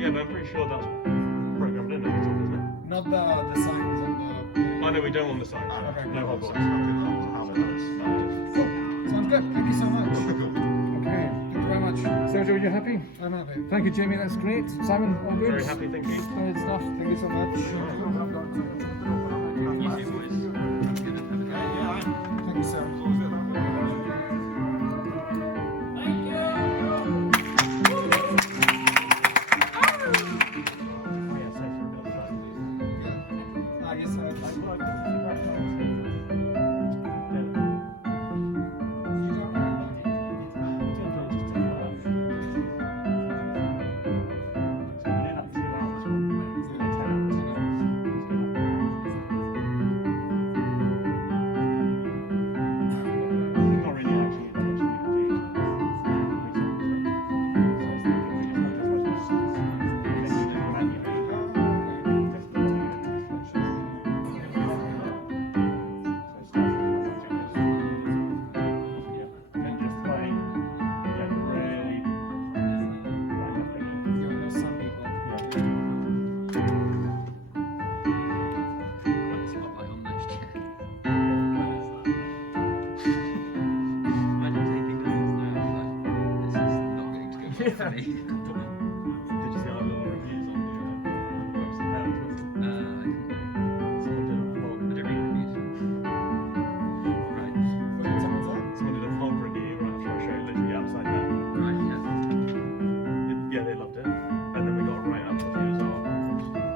Yeah, but I'm pretty sure that's programmed in at the top, isn't it? Not the signs and the... Oh no, we don't want the signs. Okay. No hot box. Cool. Sounds good. Thank you so much. Okay, thank you very much. Sergio, are you happy? I'm happy. Thank you, Jamie. That's great. Simon, all good? Very happy, thank you. Good stuff. Thank you so much. Thank you, sir. I guess Did you see our little reviews on the website now? Someone did a vlog. Right. Someone did a vlog review right after I showed literally upside down. Yeah, they loved it. And then we got a write-up review as well.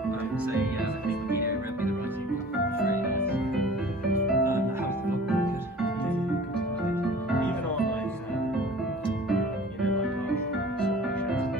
I think the video read me the writing was very nice. How's the vlog going? Even on like, you know, like our swap shows.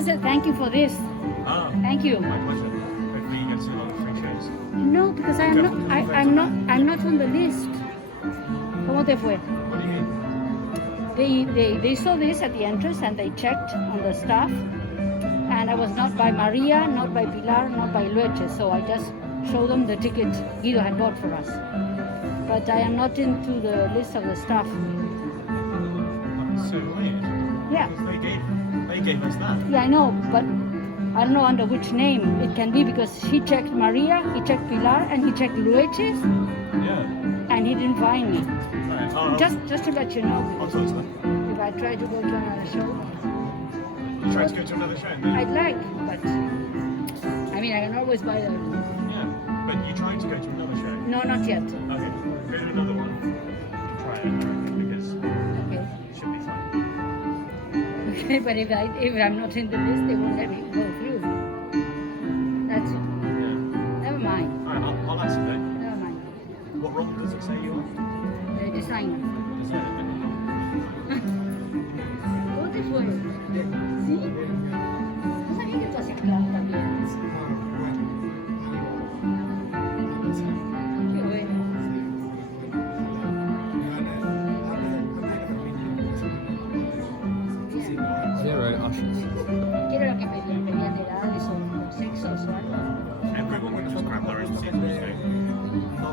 must say thank you for this. Ah, Thank you. my pleasure. Hopefully you get to see a lot of free shows. No, because I'm not on the list. ¿Cómo te fue? What do you mean? They saw this at the entrance and they checked on the staff. And I was not by Maria, not by Pilar, not by Luece. So I just showed them the ticket Guido had bought for us. But I am not into the list of the staff. That's so weird. Yeah. Because they gave us that. Yeah, I know, but I don't know under which name it can be because he checked Maria, he checked Pilar, and he checked Luece, Yeah. and he didn't find me. Right. Oh, Just to let you know, I'll talk to them. if I try to go to another show, You tried to go to another show? No. I'd like, but I mean, I can always buy the. Yeah. But you tried to go to another show? No, not yet. Okay. Go to another one. Try it, I reckon, because Okay. it should be fine. Okay, but if I'm not in the list, they won't let me go through. That's it. Yeah. Never mind. Alright, I'll ask you. Never mind. What role does it say you are? The designer. Is it? ¿Cómo te fue? ¿Sí? No sabía que tú hacías clown también. Qué bueno. Zero ushers. Quiero lo que pedían de edades o sexos o algo. Everyone would just grab their own seats, so.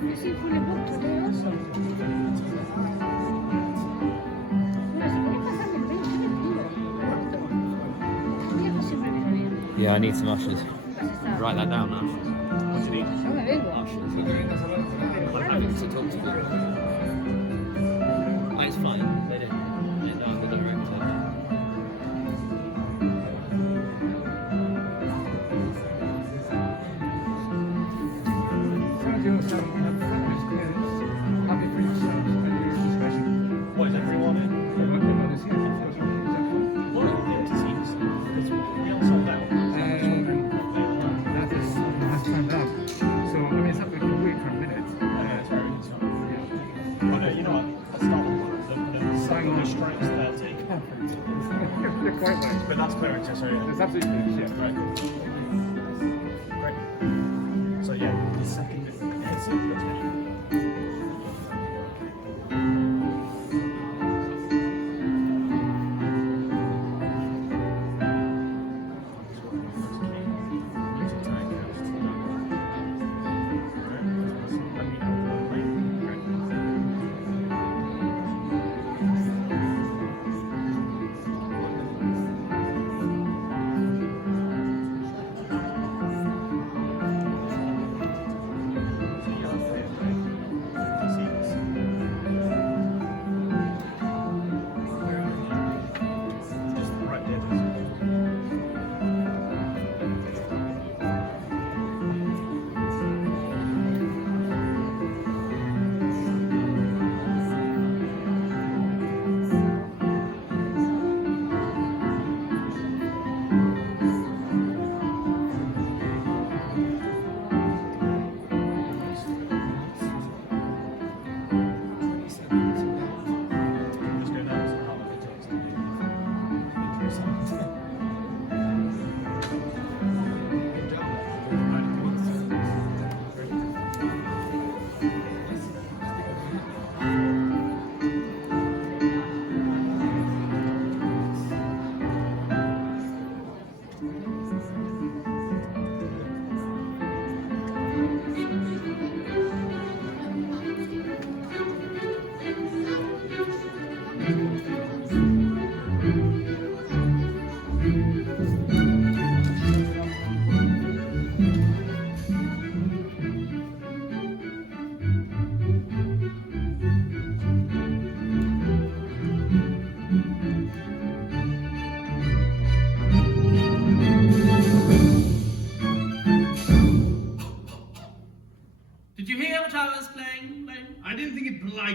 You see fully booked today also. Mira, si quieres pasarme el 20, te pido. Viejo siempre viene bien. Yeah, I need some ushers. Vas a estar. Write that down, Ash. What do you need? Yo me vengo. Ushers. I need to talk to them. It's fine. They didn't know I'm the director. Some of you have fabulous clearance. Happy for yourselves and your discretion. What, is everyone in? Everyone is here. Of course, exactly. What are the empty seats? It's all sold out. That is has turned out. So I mean, it's not like you wait for a minute. Yeah, it's very good stuff. Oh no, you know what? I'll start with one of them. Sign The on. stripes that they'll take. You're quite right. But that's clear accessory. That's absolutely finished, yeah. Right. Great. So yeah, the second bit. Yeah, it's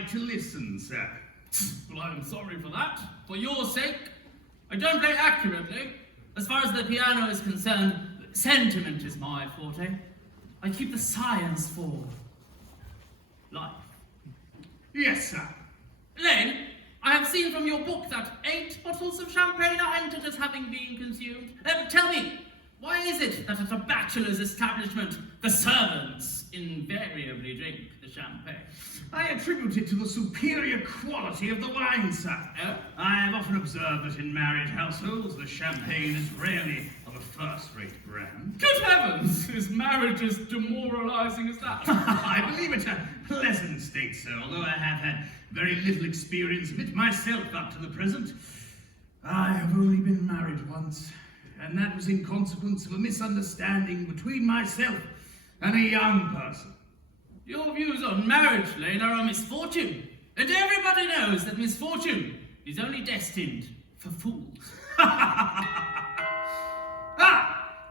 like to listen, sir. Well, I'm sorry for that. For your sake, I don't play accurately. As far as the piano is concerned, sentiment is my forte. I keep the science for life. Yes, sir. Lane, I have seen from your book that 8 bottles of champagne are entered as having been consumed. Tell me, why is it that at a bachelor's establishment, the servants invariably drink the champagne? I attribute it to the superior quality of the wine, sir. Oh? I have often observed that in married households, the champagne is rarely of a first-rate brand. Good heavens! Is marriage as demoralizing as that? I believe it a pleasant state, sir, although I have had very little experience of it myself up to the present. I have only been married once, and that was in consequence of a misunderstanding between myself and a young person. Your views on marriage, Lane, are a misfortune. And everybody knows that misfortune is only destined for fools.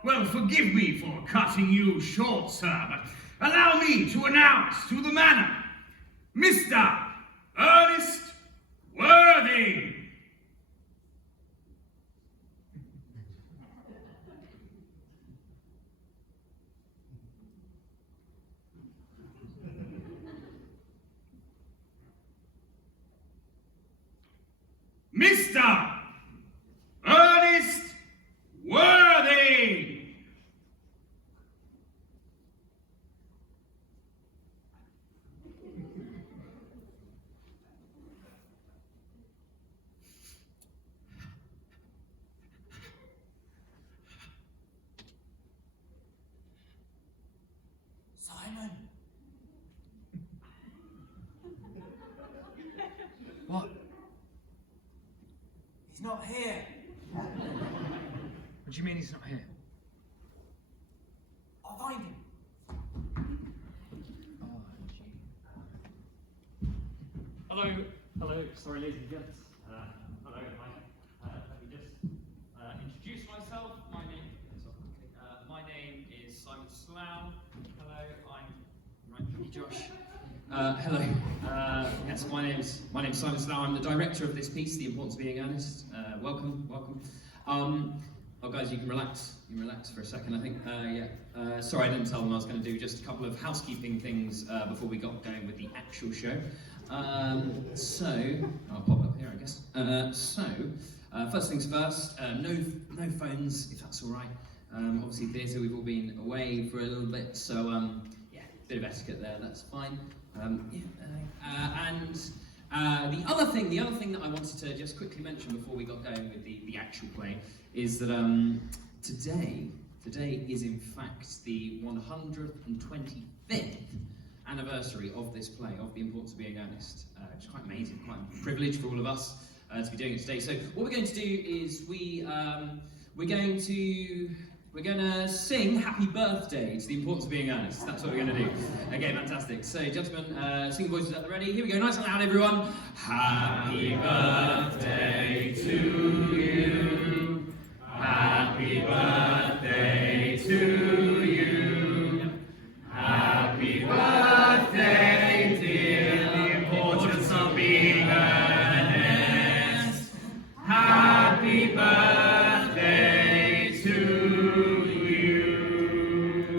Well, forgive me for cutting you short, sir, but allow me to announce to the manor, Mr. Earnest Worthing. Mr. Earnest Worthing! Simon! What? He's not here. What do you mean he's not here? I'll find him. Hello, sorry ladies and gents. Hello, let me just introduce myself. My name is Simon Slough. Hello, I'm Josh. Hello. Yes, my name's Simon Slough. I'm the director of this piece, The Importance of Being Earnest. Welcome. Oh, guys, you can relax. For a second, I think. Sorry, I didn't tell them I was going to do just a couple of housekeeping things before we got going with the actual show. So I'll pop it up here, I guess. First things first. No phones, if that's all right. Obviously, theatre, we've all been away for a little bit, so bit of etiquette there. That's fine. The other thing that I wanted to just quickly mention before we got going with the actual play is that today is in fact the 125th anniversary of this play, of The Importance of Being Earnest. It's quite amazing, quite a privilege for all of us to be doing it today. So what we're going to do is we're going to sing Happy Birthday to The Importance of Being Earnest. That's what we're going to do. Okay, fantastic. So, gentlemen, sing voices at the ready. Here we go, nice and loud, everyone. Happy birthday to you. Happy birthday to you. Happy birthday, dear. The importance of being earnest. Happy birthday to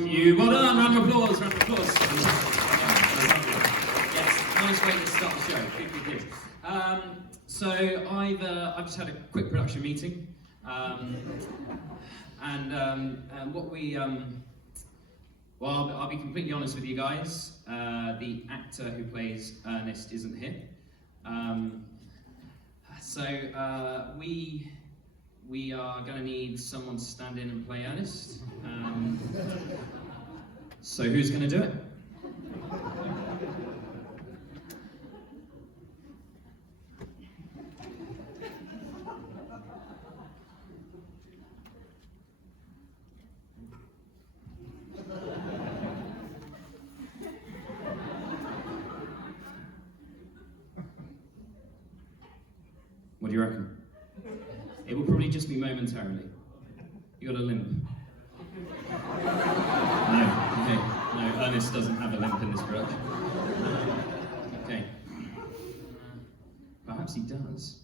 you. Well done, round of applause, Yes, nice way to start the show. Good. So I've just had a quick production meeting, and what we well, I'll be completely honest with you guys. The actor who plays Earnest isn't here, so we are going to need someone to stand in and play Earnest. So who's going to do it? What do you reckon? It will probably just be momentarily. You got a limp? No, Ernest doesn't have a limp in this production. Okay. perhaps he does.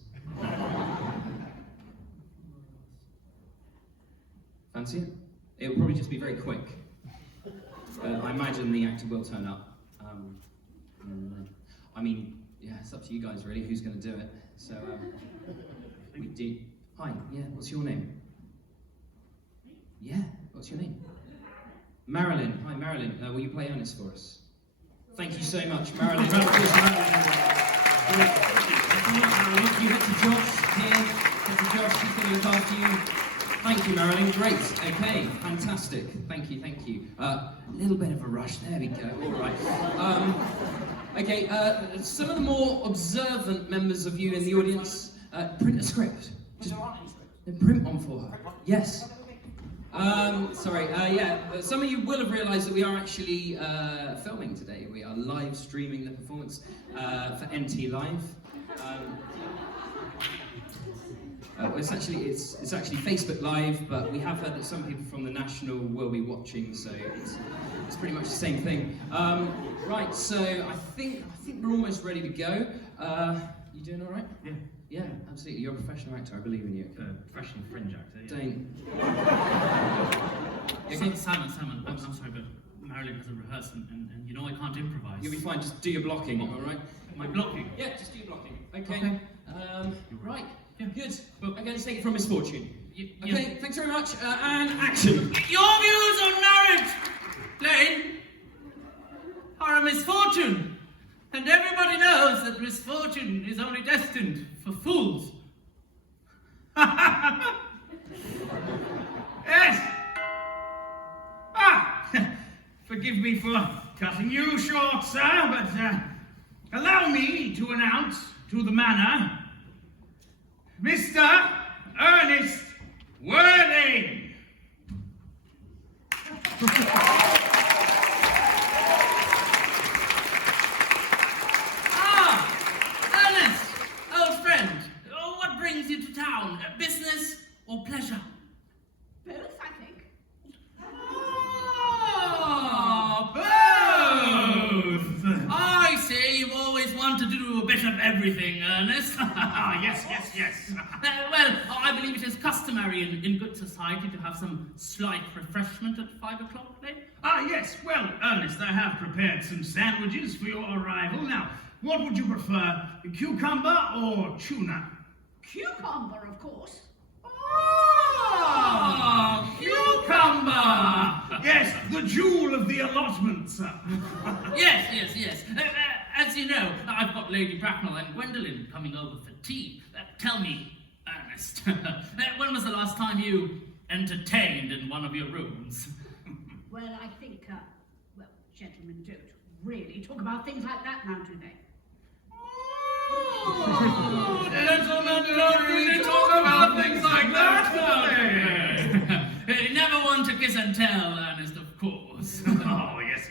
Fancy it? It'll probably just be very quick. I imagine the actor will turn up. I mean, yeah, it's up to you guys really, who's going to do it. So, we do. Hi, yeah, what's your name? Yeah, what's your name? Marilyn. Hi, Marilyn. Will you play Earnest for us? Thank you so much, Marilyn. Round of applause for Marilyn. Great. You head to Josh here. Head to Josh, he's going to look after you. Thank you, Marilyn. Great. Okay, fantastic. Thank you, thank you. A little bit of a rush. There we go. All right. Okay, some of the more observant members of you in the audience, print a script. Just print one for her. Yes. Sorry, some of you will have realised that we are actually filming today. We are live streaming the performance for NT Live. It's actually Facebook Live, but we have heard that some people from the National will be watching, so it's pretty much the same thing. Right, so I think we're almost ready to go. You doing all right? Yeah. Yeah, absolutely. You're a professional actor. I believe in you. Professional fringe actor. Yeah. Don't. Simon, I'm sorry, but Marilyn hasn't rehearsed, and you know I can't improvise. You'll be fine. Just do your blocking. All right. My blocking? Yeah, just do your blocking. Okay. Right. Yeah. Good. Well, again, take it from misfortune. Okay. Thanks very much. And action. Your views on marriage, Lane, are a misfortune. And everybody knows that misfortune is only destined for fools. Yes! Forgive me for cutting you short, sir, but allow me to announce to the manor, Mr. Earnest Worthing! Earnest, old friend, what brings you to town? Business or pleasure? Both, I think. Both! I see, you've always wanted to do a bit of everything, Earnest. Yes. Well, I believe it is customary in good society to have some slight refreshment at 5 o'clock, Lane? Yes. Well, Ernest, I have prepared some sandwiches for your arrival. Now, what would you prefer, cucumber or tuna? Cucumber, of course. Cucumber! Yes, the jewel of the allotment, sir. Yes. As you know, I've got Lady Bracknell and Gwendolen coming over for tea. Tell me, Ernest, when was the last time you entertained in one of your rooms? Well, I think, gentlemen don't really talk about things like that now, do they? Gentlemen don't really talk about things like that, do they? Never one to kiss and tell, Ernest, of course. Oh, yes.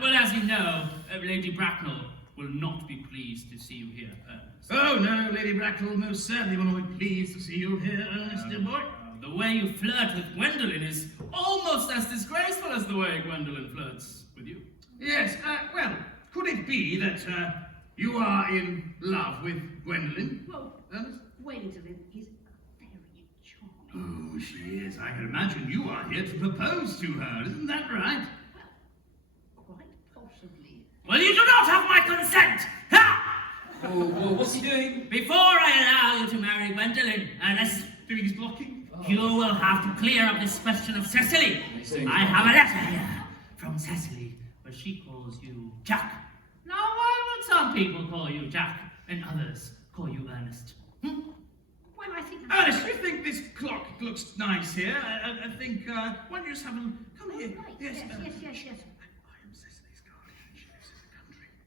Well, as you know, Lady Bracknell will not be pleased to see you here, Ernest. Oh, no, Lady Bracknell most certainly will not be pleased to see you here, Ernest, dear boy. The way you flirt with Gwendolen is almost as disgraceful as the way Gwendolen flirts with you. Yes, well, could it be that you are in love with Gwendolen? Well, Ernest? Gwendolen is very charming. Oh, she is. I can imagine you are here to propose to her, isn't that right? Quite possibly. Well, you do not have my consent! Ha! Whoa, what's he doing? Before I allow you to marry Gwendolen, Ernest, Doing his blocking? you will have to clear up this question of Cecily. I have a letter here from Cecily, where she calls you Jack. Now, why would some people call you Jack and others call you Ernest? Well, I think... Ernest, you think this clock looks nice here? I think, why don't you just have a... Come here. Right. Yes. Yes. I am Cecily's guardian. She lives in the country.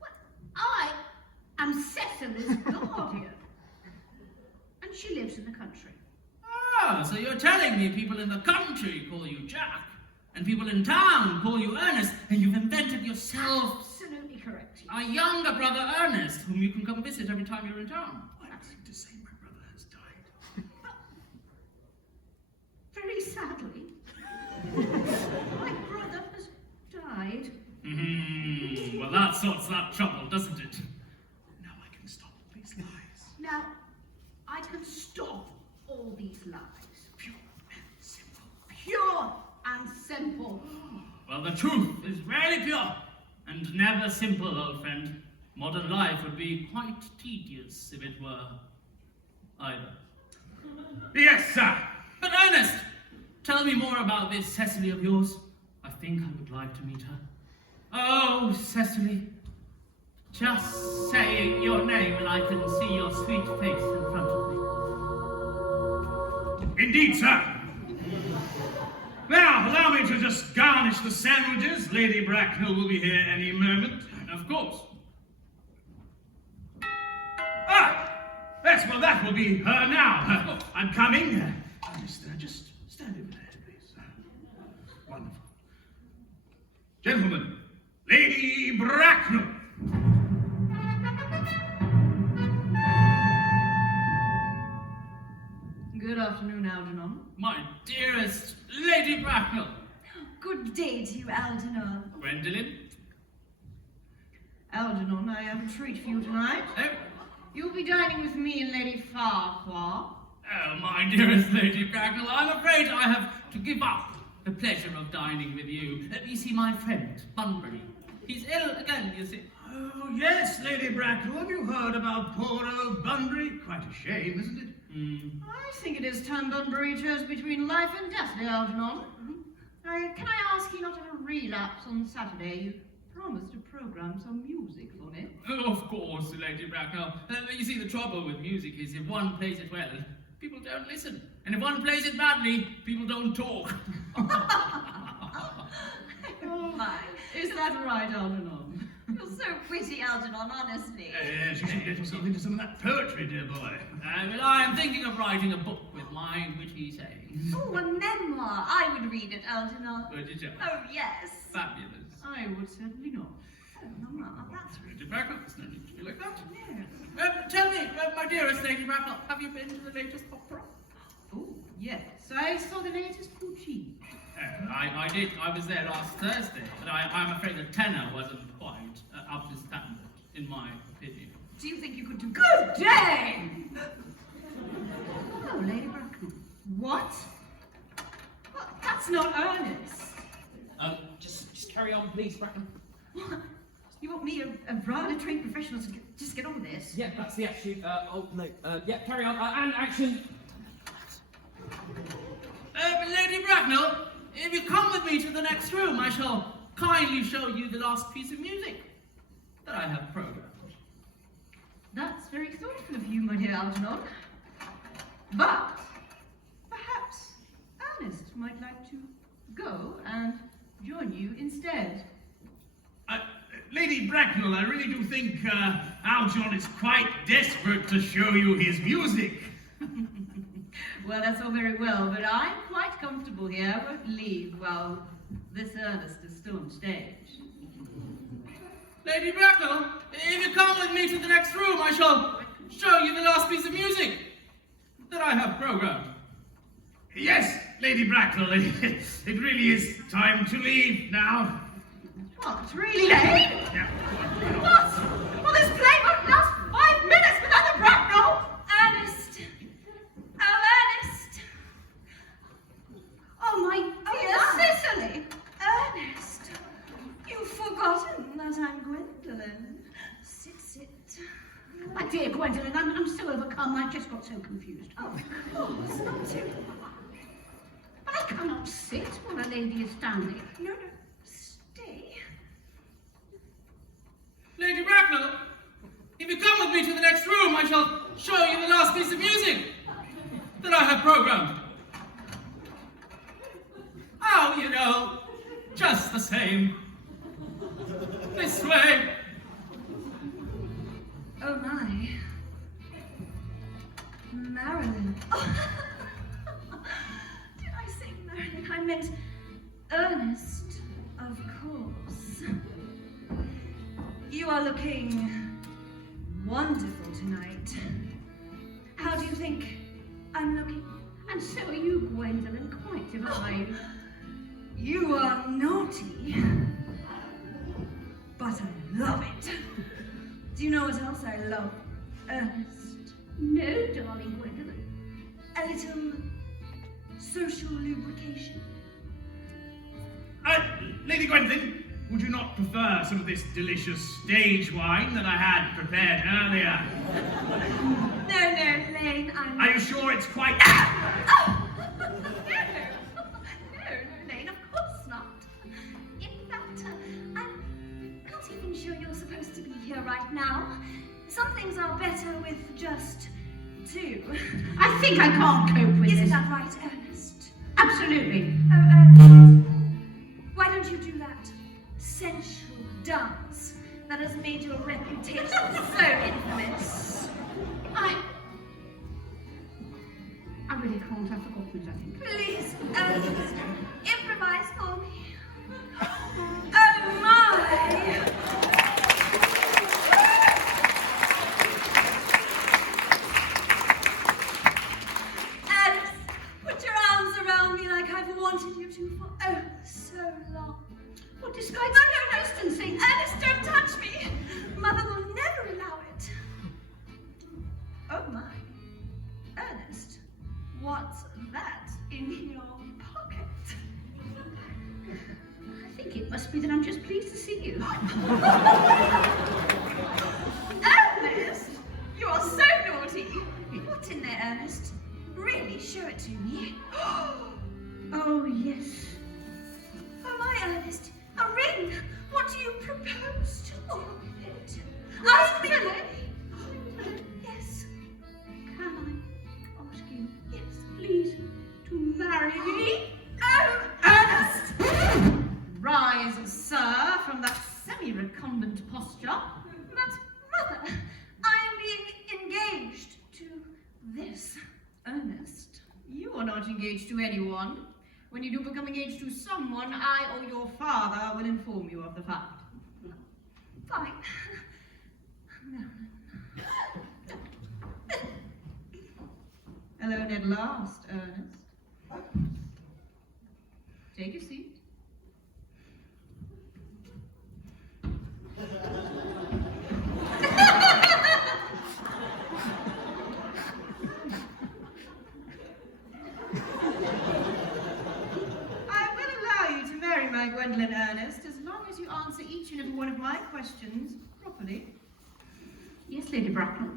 Well, I am Cecily's guardian. And she lives in the country. Ah, so you're telling me people in the country call you Jack, and people in town call you Ernest, and you've invented yourself Absolutely correct. a younger brother Ernest, whom you can come visit every time you're in town. I'm going to say my brother has died. Very sadly, my brother has died. Well, that sorts that trouble, doesn't it? Now I can Now, I can stop all these lies. Pure and simple. Pure and simple. Well, the truth is rarely pure and never simple, old friend. Modern life would be quite tedious if it were either. Yes, sir. But Ernest, tell me more about this Cecily of yours. I think I would like to meet her. Oh, Cecily. Just say your name and I can see your sweet face in front of me. Indeed, sir. Now, allow me to just garnish the sandwiches. Lady Bracknell will be here any moment. Of course. Ah! Yes, well, that will be her now. I'm coming. Just stand over there, please. Wonderful. Gentlemen, Lady Bracknell. Good afternoon, Algernon. My dearest Lady Bracknell. Good day to you, Algernon. Gwendolen. Algernon, I have a treat for you tonight. Oh, You'll be dining with me and Lady Farquhar. oh, my dearest Lady Bracknell, I'm afraid I have to give up the pleasure of dining with you. You see, my friend, Bunbury, he's ill again, you see. Oh, yes, Lady Bracknell. Have you heard about poor old Bunbury? Quite a shame, isn't it? I think it is time Bunbury chose between life and death, dear Algernon. Can I ask you not to have a relapse on Saturday? You promised to program some music for me. Oh, of course, Lady Bracknell. You see, the trouble with music is if one plays it well, people don't listen. And if one plays it badly, people don't talk. Oh my. Is that right, Algernon? You're so witty, Algernon, honestly. Yes, you should get yourself into some of that poetry, dear boy. Well, I am thinking of writing a book with my witty sayings. Oh, a memoir. I would read it, Algernon. Would you just? Oh, yes. Fabulous. I would certainly not. Oh, Mama, that's Lady Bracknell, there's no need to be like that. no. Tell me, my dearest Lady Bracknell, have you been to the latest opera? Oh, yes. I saw the latest Puccini. I did. I was there last Thursday, but I'm afraid the tenor wasn't quite up to standard, in my opinion. Do you think you could do Good day! Oh, Lady Bracknell. What? Well, that's not Ernest. Just carry on, please, Bracken. What? You want me, a rather trained professional, to just get on with this? Yeah, that's the attitude. Yeah, carry on. And action. Lady Bracknell, if you come with me to the next room, I shall kindly show you the last piece of music that I have programmed. That's very thoughtful of you, my dear Algernon. But perhaps Ernest might like to go and join you instead. Lady Bracknell, I really do think Algernon is quite desperate to show you his music. Well, that's all very well, but I'm quite comfortable here. I won't leave while this Ernest is still on stage. Lady Bracknell, if you come with me to the next room, I shall show you the last piece of music that I have programmed. Yes, Lady Bracknell, it really is time to leave now. What, it's really late? Yeah. What? Well, this play won't last 5 minutes without a Bracknell! Ernest. Oh, Ernest. Oh, my dear Cecily! Ernest. You've forgotten that I'm Gwendolen. Sit. My dear Gwendolen, I'm so overcome. I just got so confused. Oh, of course, not to. But I cannot sit while a lady is standing. No, stay. Lady Bracknell, if you come with me to the next room, I shall show you the last piece of music that I have programmed. Oh, you know, just the same. This way. Oh my. Marilyn. Oh. Did I say Marilyn? I meant Ernest, of course. You are looking wonderful tonight. How do you think I'm looking? And so are you, Gwendolen, quite divine. You are naughty, but I love it. Do you know what else I love, Ernest? No, darling Gwendolyn. A little social lubrication? Lady Gwendolyn, would you not prefer some of this delicious stage wine that I had prepared earlier? No, Lane, Are you sure it's quite... No, Lane, of course not. In fact, I'm not even sure you're supposed to be here right now. Some things are better with just two. I think I can't cope with Isn't this. that right, Ernest? Absolutely. Oh, Ernest, why don't you do that sensual dance that has made your reputation so infamous? I really can't. I've forgotten it, I think. Please, Ernest, improvise for me. Oh my! Ernest, put your arms around me like I've wanted you to for oh so long. What describes No, distancing. Ernest, don't touch me. Mother will never allow it. Oh my. Ernest, what's that in your pocket? I think it must be that I'm just pleased to see you. Ernest, you are so naughty. What's in there, Ernest? Really, show it to me. Oh, yes. Oh my, Ernest, a ring. What do you propose to all of it? Ask me. Yes. Can I ask you, Yes. please, to marry me? Oh, Ernest! Rise, sir, from that semi-recumbent posture. But, Mother, I am being engaged to this. Ernest, you are not engaged to anyone. When you do become engaged to someone, I or your father will inform you of the fact. Fine. Alone at last, Ernest. Take your seat. I will allow you to marry my Gwendolyn, Ernest, as long as you answer each and every one of my questions properly. Yes, Lady Bracknell.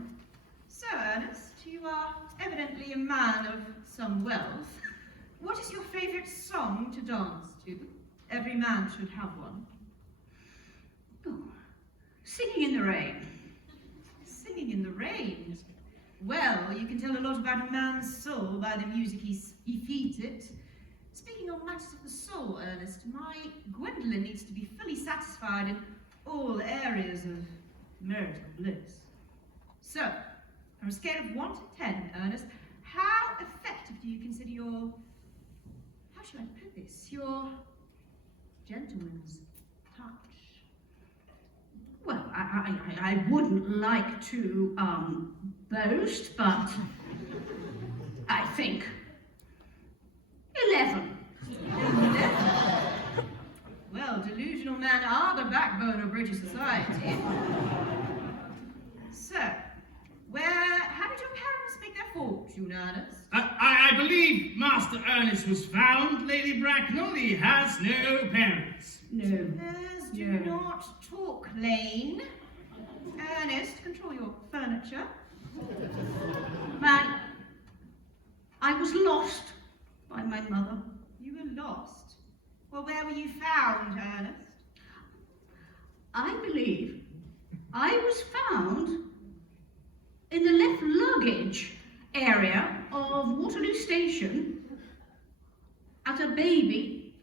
So, Ernest, you are evidently a man of some wealth. What is your favourite song to dance to? Every man should have one. Oh, Singing in the Rain. Singing in the rain. Well, you can tell a lot about a man's soul by the music he feeds it. Speaking of matters of the soul, Ernest, my Gwendolyn needs to be fully satisfied in all areas of marital bliss. So, from a scale of 1 to 10, Ernest, how effective do you consider your, how shall I put this, your gentleman's touch? Well, I wouldn't like to boast, but I think 11. Well, delusional men are the backbone of British society. So, how did your parents make their fortune, Ernest? I believe Master Ernest was found, Lady Bracknell. He has no parents. No. Do not talk, Lane. Ernest, control your furniture. I was lost by my mother. You were lost. Well, where were you found, Ernest? I believe I was found in the left luggage area of Waterloo Station as a baby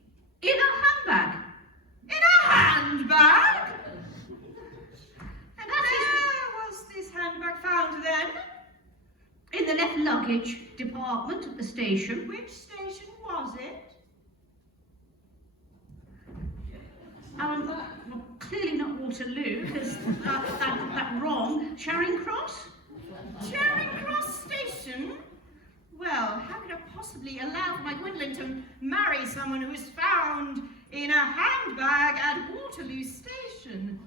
in a handbag. In a handbag? And where was this handbag found then? In the left luggage department at the station. Which station was it? Well, clearly not Waterloo, because that's wrong. Charing Cross? Charing Cross Station? Well, how could I possibly allow my Gwendolyn to marry someone who is found in a handbag at Waterloo Station?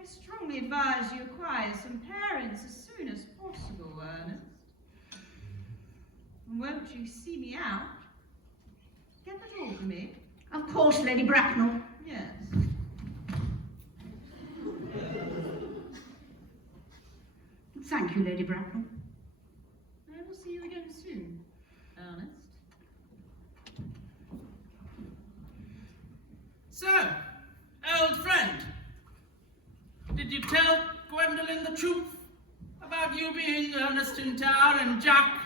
I strongly advise you acquire some parents as soon as possible, Won't you see me out? Get the door for me? Of course, Lady Bracknell. Yes. Thank you, Lady Bracknell. I will see you again soon, Ernest. So, old friend, did you tell Gwendolyn the truth about you being Ernest in town and Jack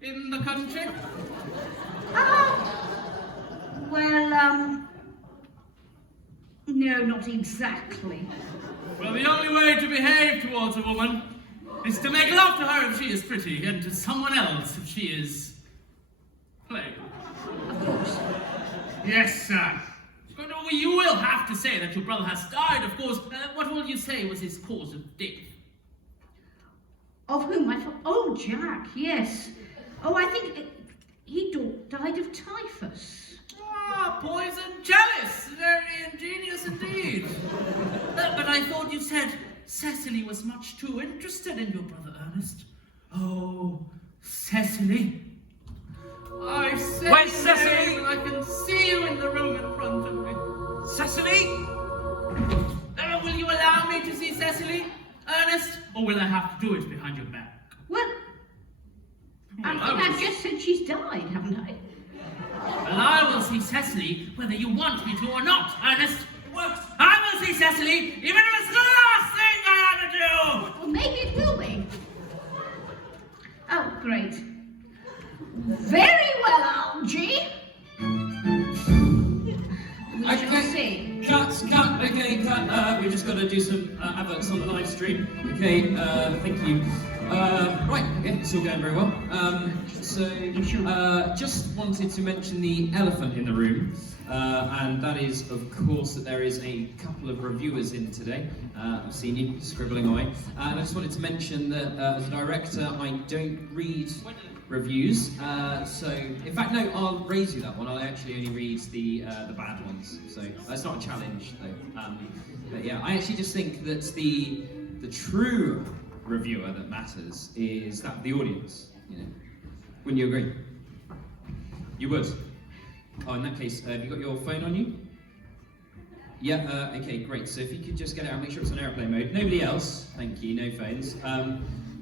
in the country? Well, no, not exactly. Well, the only way to behave towards a woman is to make love to her if she is pretty, and to someone else if she is plain. Of course. Yes, sir. But you will have to say that your brother has died, of course. What will you say was his cause of death? Of whom I thought, oh, Jack, yes. Oh, I think he died of typhus. Ah, poison chalice! Very ingenious indeed. But I thought you said Cecily was much too interested in your brother Ernest. Oh, Cecily. I said Where's Cecily? I can see you in the room in front of me. Cecily? Will you allow me to see Cecily, Ernest? Or will I have to do it behind your back? Well, I've just said she's died, haven't I? Well, I will see Cecily whether you want me to or not, Ernest. It works. I will see Cecily, even if it's the last thing I have to do! Well, maybe it will be. Oh, great. Very well, Algie. We shall see. Cut, okay, cut. We've just got to do some adverts on the live stream. Okay, thank you. Right, okay, it's all going very well. Just wanted to mention the elephant in the room, and that is, of course, that there is a couple of reviewers in today. I've seen you scribbling away. And I just wanted to mention that as a director, I don't read reviews. In fact, no, I'll raise you that one. I actually only read the bad ones. So that's not a challenge, though. But yeah, I actually just think that the true reviewer that matters is that of the audience. You know, wouldn't you agree? You would. Oh, in that case, have you got your phone on you? Yeah. Okay, great. So if you could just get it out, make sure it's on airplane mode. Nobody else. Thank you. No phones.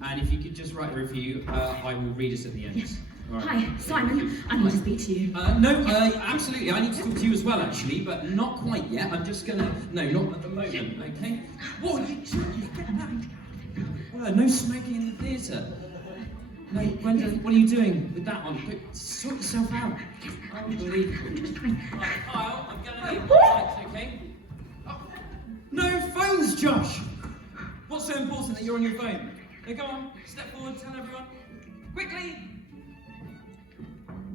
And if you could just write a review, I will read it at the end. Yes. Right. Hi, Simon. I need to speak to you. No, absolutely. I need to talk to you as well, actually, but not quite yet. I'm just gonna. No, not at the moment. Okay. What are you doing? Get back. No smoking in the theatre. No, Brenda, what are you doing with that one? Sort yourself out. Unbelievable. Right, Kyle, I'm gonna need lights, okay? Oh, no phones, Josh! What's so important that you're on your phone? Now go on, step forward, tell everyone. Quickly!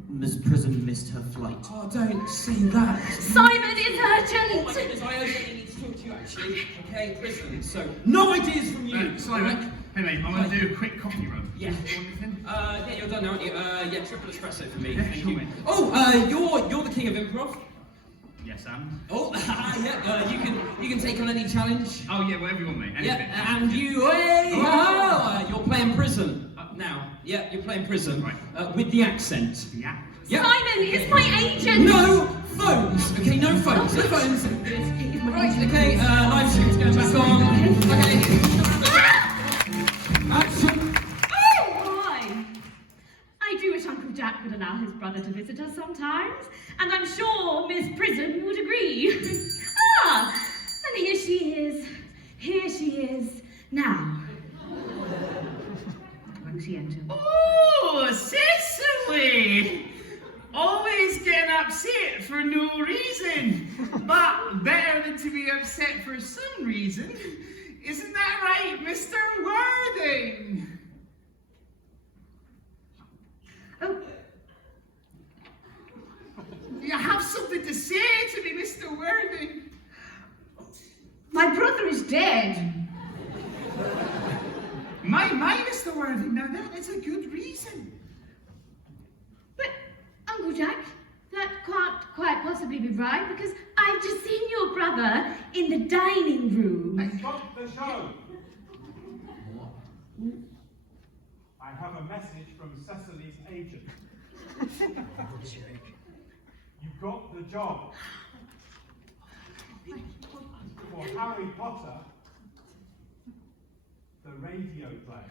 Miss Prism missed her flight. Oh, don't say that. Simon, it's urgent! Oh my goodness, I urgently need to talk to you actually. Okay, listen, so, no ideas from you! Simon, hey mate, I want to do a quick coffee run. Yeah. Yeah, you're done now, aren't you? Yeah, triple espresso for me. Yeah, Thank sure, you. mate. Oh, you're the king of improv. Yes, Sam. Oh, yeah. You can take on any challenge. Oh yeah, whatever you want, mate. Anything. Yeah, and you, you're playing Prism now. Yeah, you're playing Prism. Right. With the accent. Yeah. Yeah. Simon, it's my agent! No phones. Okay, no phones. No phones. Right. Okay. Live stream's going back on. Okay. Action. Why? I do wish Uncle Jack would allow his brother to visit us sometimes, and I'm sure Miss Prism would agree. And here she is. Here she is. Now. When she entered. Oh, Cecily! Always getting upset for no reason, but better than to be upset for some reason. Isn't that right, Mr. Worthing? Oh, You have something to say to me, Mr. Worthing? My brother is dead. My, Mr. Worthing, now that is a good reason. but Uncle Jack, that can't quite possibly be right because I've just seen your brother in the dining room. Stop the show! I have a message from Cecily's agent. You got the job. For Harry Potter, the radio play.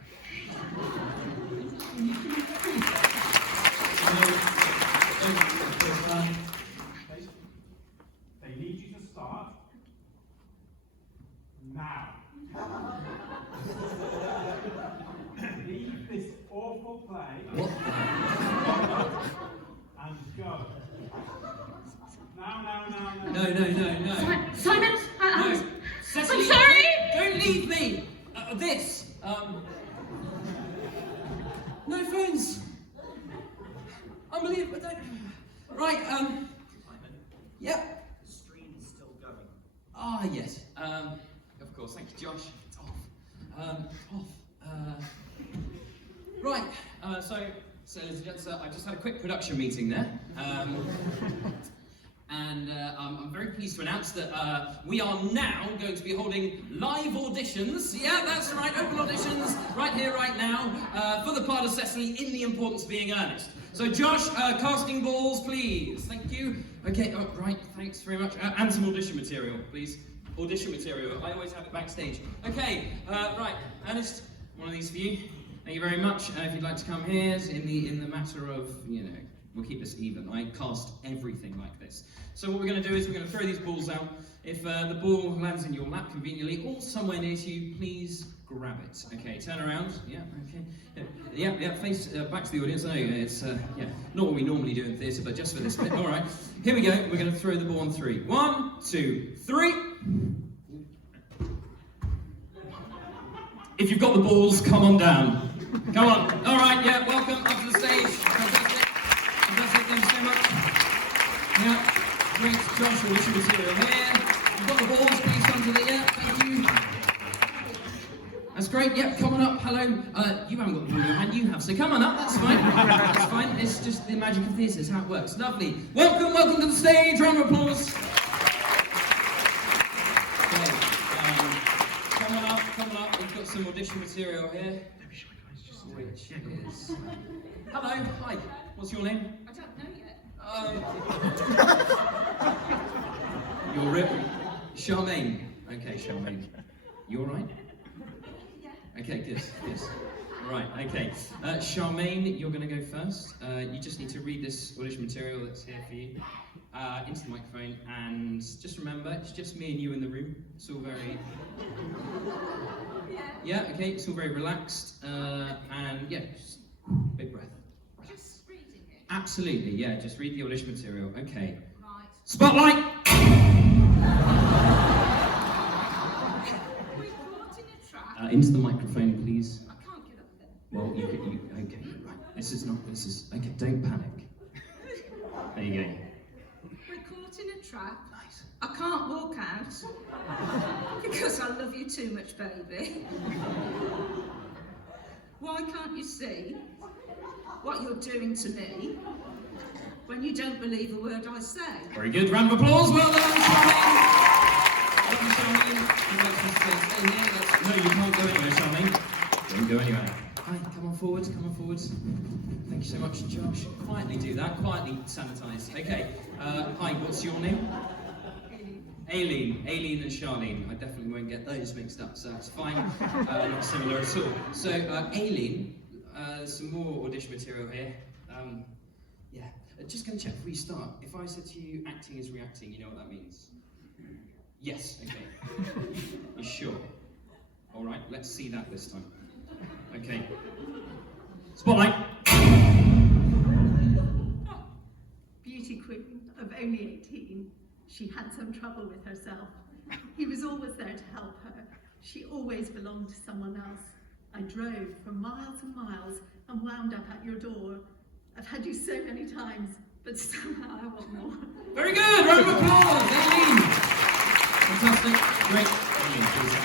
They need you to start now. Leave this awful play and go. Now. No. Simon, No, Cecily, I'm sorry. Don't leave me. No phones. Unbelievable. Right. Yep. The stream is still going. Ah, yes. Of course. Thank you, Josh. It's off. Right. So, ladies and gents, I just had a quick production meeting there. And I'm very pleased to announce that we are now going to be holding live auditions. Yeah, that's right, open auditions right here, right now, for the part of Cecily in The Importance of Being Earnest. So Josh, casting balls, please. Thank you. Okay, right, thanks very much. And some audition material, please. Audition material, I always have it backstage. Okay, right, Earnest, one of these for you. Thank you very much. If you'd like to come here, in the matter of, we'll keep this even. I cast everything like this. So what we're going to do is we're going to throw these balls out. If the ball lands in your lap conveniently or somewhere near to you, please grab it. Okay, turn around. Yeah, okay. Yeah, face back to the audience. I know it's not what we normally do in theatre, but just for this bit. All right, here we go. We're going to throw the ball on 3. 1, 2, 3. If you've got the balls, come on down. Come on. All right, yeah, welcome up to the stage. Fantastic. Fantastic, thanks so much. Yeah, great Josh audition material here. You've got the balls, please come to the, thank you. That's great, yep, come on up, hello. You haven't got the ball in your hand, you have, so come on up, that's fine. That's fine, it's just the magic of theatre, it's how it works. Lovely. Welcome to the stage, round of applause. Okay, come on up, we've got some audition material here. Which is... Hello, hi, what's your name? I don't know yet. You're real? Charmaine. Okay, Charmaine. You alright? Yeah. Okay, good. Right, okay. Charmaine, you're going to go first. You just need to read this audition material that's here for you into the microphone, and just remember, it's just me and you in the room. It's all very... Yeah, okay, it's all very relaxed, and yeah, just big breath. Just reading it. Absolutely, yeah, just read the audition material. Okay. Right. Spotlight! We're caught in a trap. Into the microphone, please. I can't get up there. Well, okay, right. Okay, don't panic. There you go. We're caught in a trap. Nice. I can't walk out because I love you too much, baby. Why can't you see what you're doing to me when you don't believe a word I say? Very good, round of applause, well done, Charmaine! Welcome, Charmaine. Stay here. No, you can't go anywhere, Charmaine. Don't go anywhere. Hi, come on forward. Thank you so much, Josh. Quietly do that, quietly sanitise. Okay, hi, what's your name? Aileen and Charlene. I definitely won't get those mixed up, so it's fine. Not similar at all. So, Aileen, some more audition material here. Just going to check before you start. If I said to you, acting is reacting, you know what that means? Yes, okay. You sure? All right, let's see that this time. Okay. Spotlight! Beauty queen of only 18, she had some trouble with herself. He was always there to help her. She always belonged to someone else. I drove for miles and miles and wound up at your door. I've had you so many times, but somehow I want more. Very good! Round of applause! Aileen! Fantastic. Great. Aileen, please.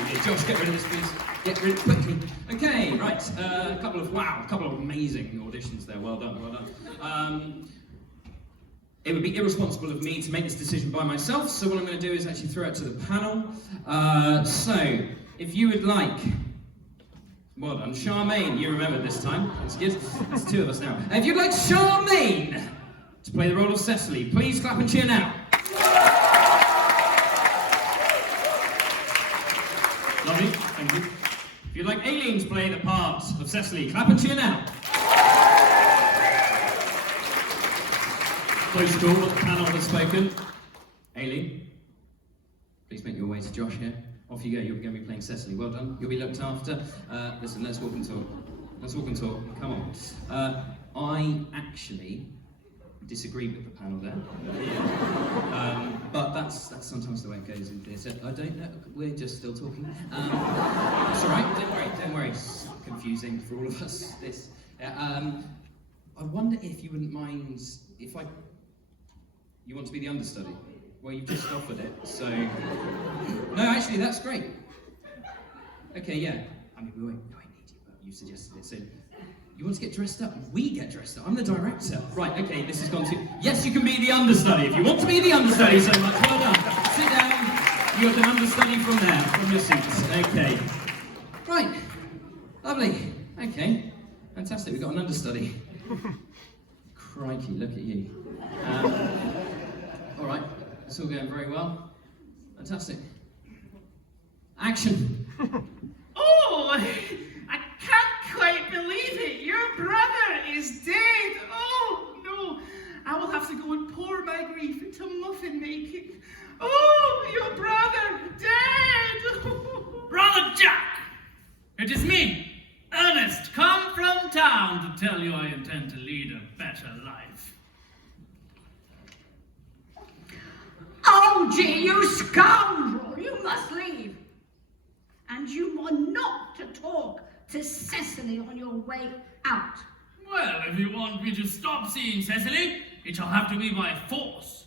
Okay, Josh, get rid of this, please. Get rid of it quickly. Okay, right. A couple of amazing auditions there. Well done. It would be irresponsible of me to make this decision by myself, so what I'm going to do is actually throw it to the panel. So, if you would like Well done. Charmaine, you remembered this time. That's good. There's two of us now. If you'd like Charmaine to play the role of Cecily, please clap and cheer now. Lovely, thank you. If you'd like Aileen to play the part of Cecily, clap and cheer now. Close to all, but the panel has spoken. Aileen, please make your way to Josh here. Off you go, you're going to be playing Cecily. Well done, you'll be looked after. Listen, let's walk and talk. Let's walk and talk, come on. I actually disagree with the panel there. But that's sometimes the way it goes in theatre. I don't know, we're just still talking. It's all right, don't worry. It's confusing for all of us, this. I wonder if you wouldn't mind if you want to be the understudy? Well, you've just offered it, so... No, actually, that's great. Okay, yeah. I mean, we won't need you, but you suggested it, so... You want to get dressed up? We get dressed up. I'm the director. Right, okay, this has gone to... Yes, you can be the understudy if you want to be the understudy so much. Well done. Sit down. You can understudy from there, from your seats. Okay. Right. Lovely. Okay. Fantastic, we've got an understudy. Crikey, look at you. All right, it's all going very well. Fantastic. Action. Oh, I can't quite believe it. Your brother is dead. Oh, no. I will have to go and pour my grief into muffin making. Oh, your brother dead. Brother Jack! It is me, Earnest, come from town to tell you I intend to lead a better life. Oh, gee, you scoundrel! You must leave. And you are not to talk to Cecily on your way out. Well, if you want me to stop seeing Cecily, it shall have to be by force.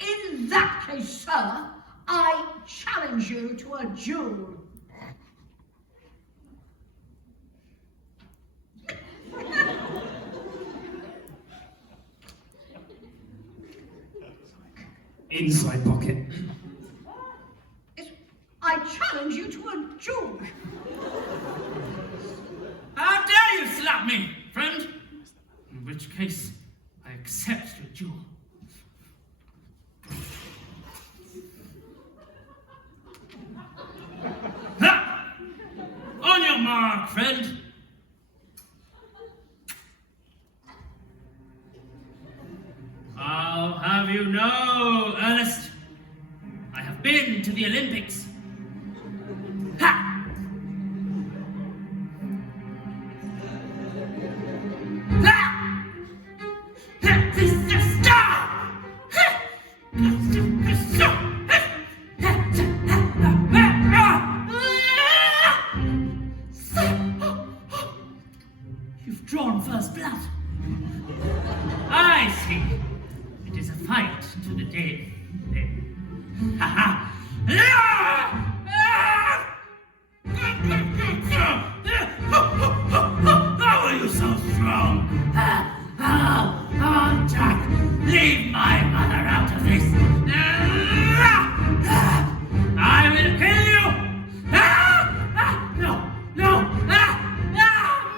In that case, sir, I challenge you to a duel. Inside pocket. I challenge you to a duel. How dare you slap me, friend? In which case, I accept your duel. Ha! On your mark, friend. I'll have you know, Earnest, I have been to the Olympics. Ha! Ha! This is the star! You've drawn first blood. I see. It is a fight to the death. Ha ha! How are you so strong? Oh, Jack, leave my mother out of this. I will kill you. No.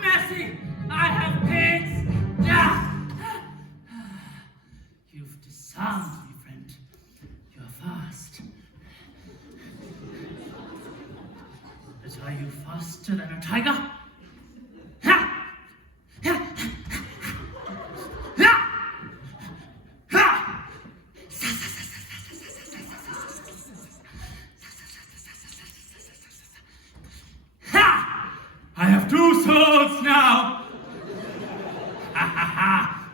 Mercy, I have pigs. You've disarmed me, friend. You're fast. But are you faster than a tiger? I have two swords now.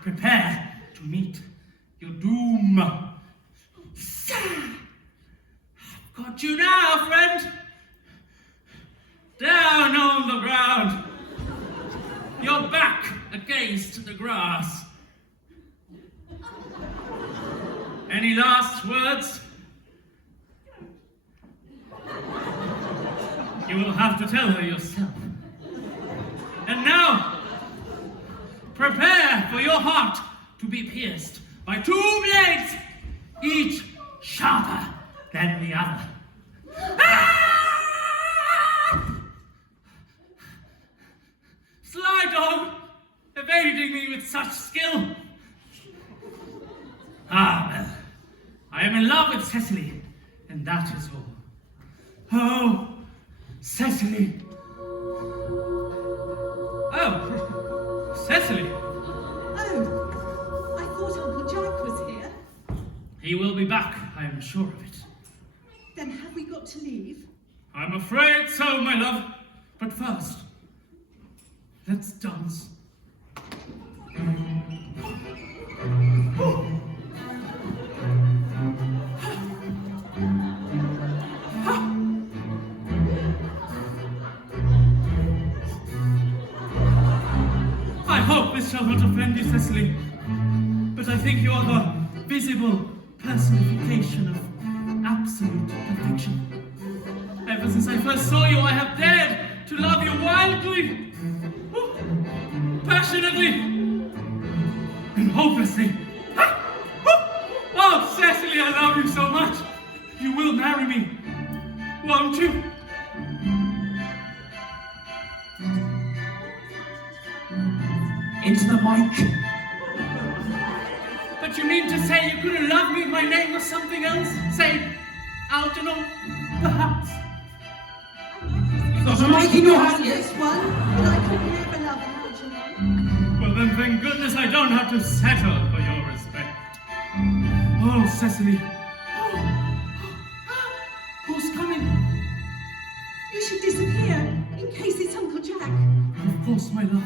Prepare to meet your doom. I've got you now, friend. Down on the ground. Your back against the grass. Any last words? You will have to tell her yourself. And now, prepare for your heart to be pierced by two blades, each sharper than the other. evading me with such skill? Ah, well, I am in love with Cecily, and that is all. Oh, Cecily. Oh, Cecily. Oh, I thought Uncle Jack was here. He will be back, I am sure of it. Then have we got to leave? I'm afraid so, my love. But first, let's dance. I hope this shall not offend you, Cecily, but I think you are the visible personification of absolute perfection. Ever since I first saw you, I have dared to love you wildly, passionately, and hopelessly. Oh, Cecily, I love you so much. You will marry me, won't you? Into the mic. But you mean to say you couldn't love me if my name was something else? Say, Algernon, perhaps? You've got a mic in your hand, yes? This one, but I could never love an Algernon. Well then, thank goodness I don't have to settle for your respect. Oh, Cecily. Who's coming? You should disappear in case it's Uncle Jack. Of course, my love.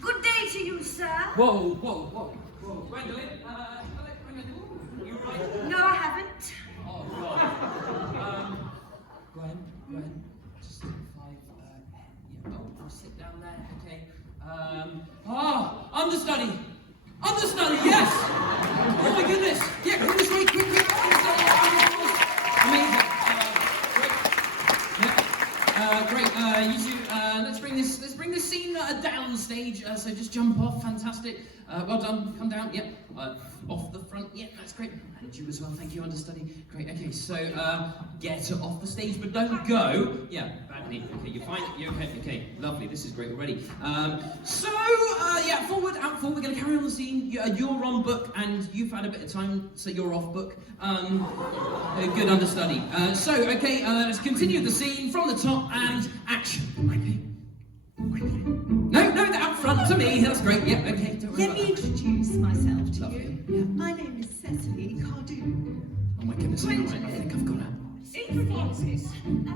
Good day to you, sir. Whoa. Gwendolyn, you right? No, I haven't. Oh, God. Gwen, just 5, yeah, I'll sit down there, okay. Understudy, yes! Oh my goodness, yeah, quick, amazing, great, you two, let's bring this scene down stage, so just jump off, fantastic, well done, come down, yep, off the front, yeah, that's great, and you as well, thank you, understudy, great, okay, so, get off the stage, but don't go, yeah, badly, okay, you're fine, you're okay, lovely, this is great already, yeah, forward, we're gonna carry on the scene, you're on book, and you've had a bit of time, so you're off book, good understudy, okay, let's continue the scene from the top, and action, okay. No, out front to me. That's great. Yeah, okay. Don't worry Let about me introduce myself to Lovely. you. My name is Cecily Cardew. Oh my goodness, I think I've got it. Improvises.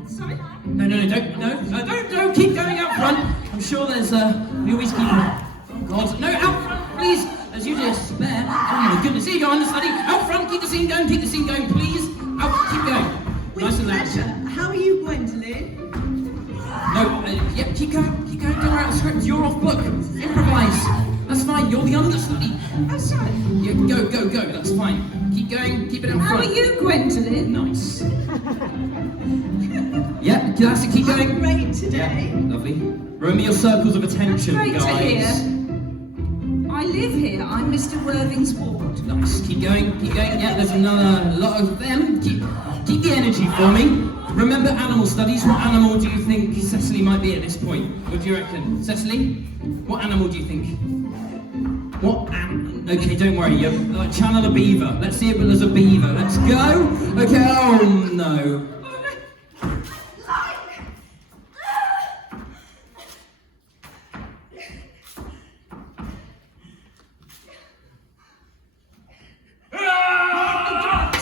Sorry? No, don't keep going out front. I'm sure there's we always keep. Oh God, no, out front, please. There's usually a spare. Oh my goodness, here you go, understudy. Out front, keep the scene going, please. Out, keep going. With Nice and pleasure. loud. How are you, Gwendolyn? No, yeah, keep going, don't worry about the script, you're off book, improvise, that's fine, you're the understudy. Oh, sorry. Yeah, go, that's fine, keep going, keep it out How front. are you, Gwendolyn? Nice. Yeah, that's it, keep going. I'm great today. Yeah, lovely. Remember your circles of attention, Great guys. to hear. I live here. I'm Mr. Worthing's ward. Nice, keep going, yeah, there's another lot of them. Keep the energy for me. Remember animal studies. What animal do you think Cecily might be at this point? What do you reckon? Cecily? What animal do you think? Okay, don't worry, you channel a beaver. Let's see it as a beaver. Let's go. Okay, oh no.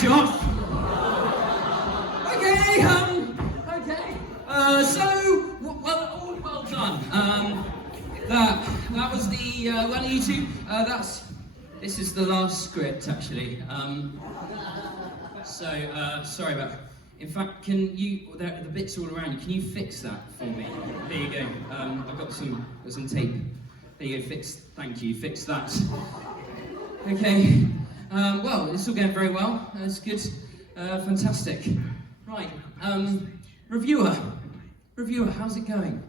Josh. Well done. That was the, well, you two, this is the last script, actually. Sorry about, in fact, can you, the bits all around you, can you fix that for me? There you go, I've got some tape. There you go, thank you, fix that. Okay, well, it's all going very well, that's good, fantastic. Right, Reviewer, how's it going?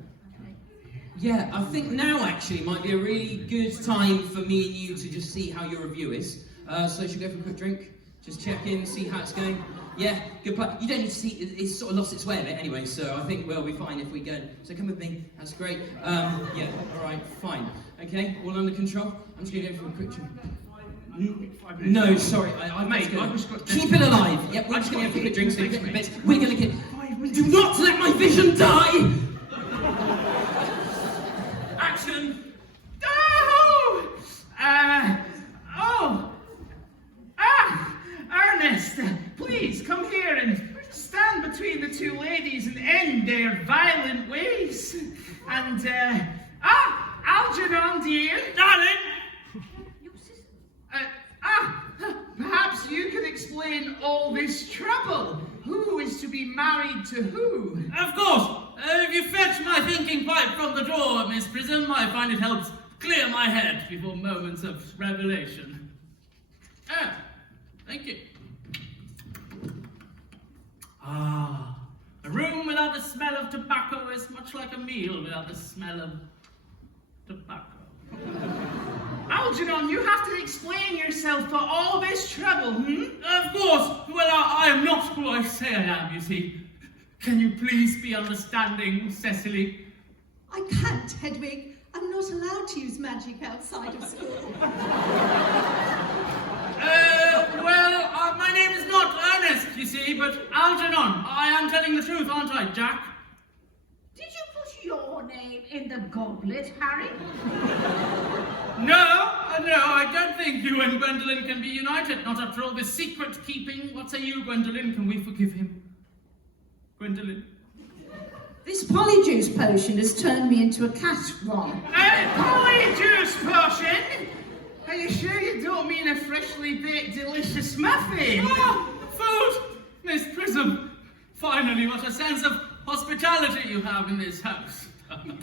Yeah, I think now actually might be a really good time for me and you to just see how your review is. So should we go for a quick drink? Just check in, see how it's going. Yeah, good plan. You don't need to see, it's sort of lost its way a bit anyway, so I think we'll be fine if we go. So come with me, that's great. Yeah, alright, fine. Okay, all under control. I'm just gonna go for a quick drink. No, sorry, I've just got keep it alive. Yep, we're just gonna have a quick drink, so we're gonna get. Do not let my vision die! Action! Earnest, please come here and stand between the two ladies and end their violent ways. And, Algernon, dear. Darling! Perhaps you can explain all this trouble. Who is to be married to who? Of course! If you fetch my thinking pipe from the drawer, Miss Prism, I find it helps clear my head before moments of revelation. Thank you. A room without the smell of tobacco is much like a meal without the smell of tobacco. Algernon, you have to explain yourself for all this trouble, Of course! Well, I am not who I say I am, you see. Can you please be understanding, Cecily? I can't, Hedwig. I'm not allowed to use magic outside of school. My name is not Earnest, you see, but Algernon. I am telling the truth, aren't I, Jack? Did you put your name in the goblet, Harry? No, I don't think you and Gwendolen can be united. Not after all this secret keeping. What say you, Gwendolen? Can we forgive him? Gwendolen? This polyjuice potion has turned me into a catron. Polyjuice potion? Are you sure you don't mean a freshly baked delicious muffin? Food! Miss Prism! Finally, what a sense of hospitality you have in this house.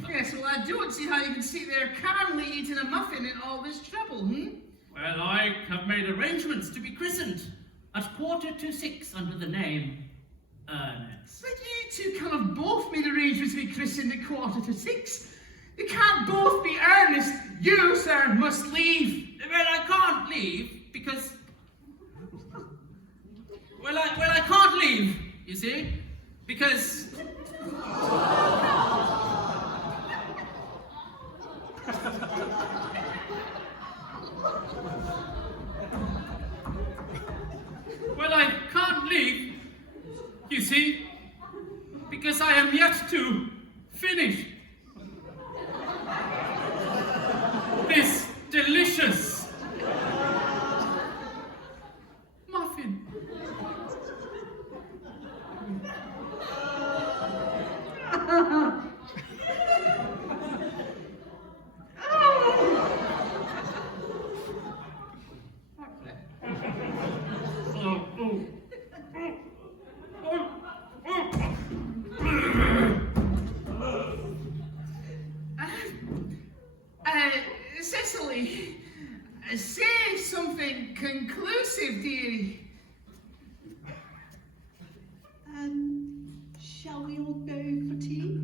Yes, well, I don't see how you can sit there calmly eating a muffin in all this trouble, Well, I have made arrangements to be christened at 5:45 under the name Earnest. But you two kind of both made arrangements to be christened at 5:45. You can't both be Earnest. You, sir, must leave. Well, I can't leave because... Well, I can't leave, you see, because... Well, I can't leave, you see, because I am yet to finish this delicious muffin. Cecily, say something conclusive, dearie. Shall we all go for tea?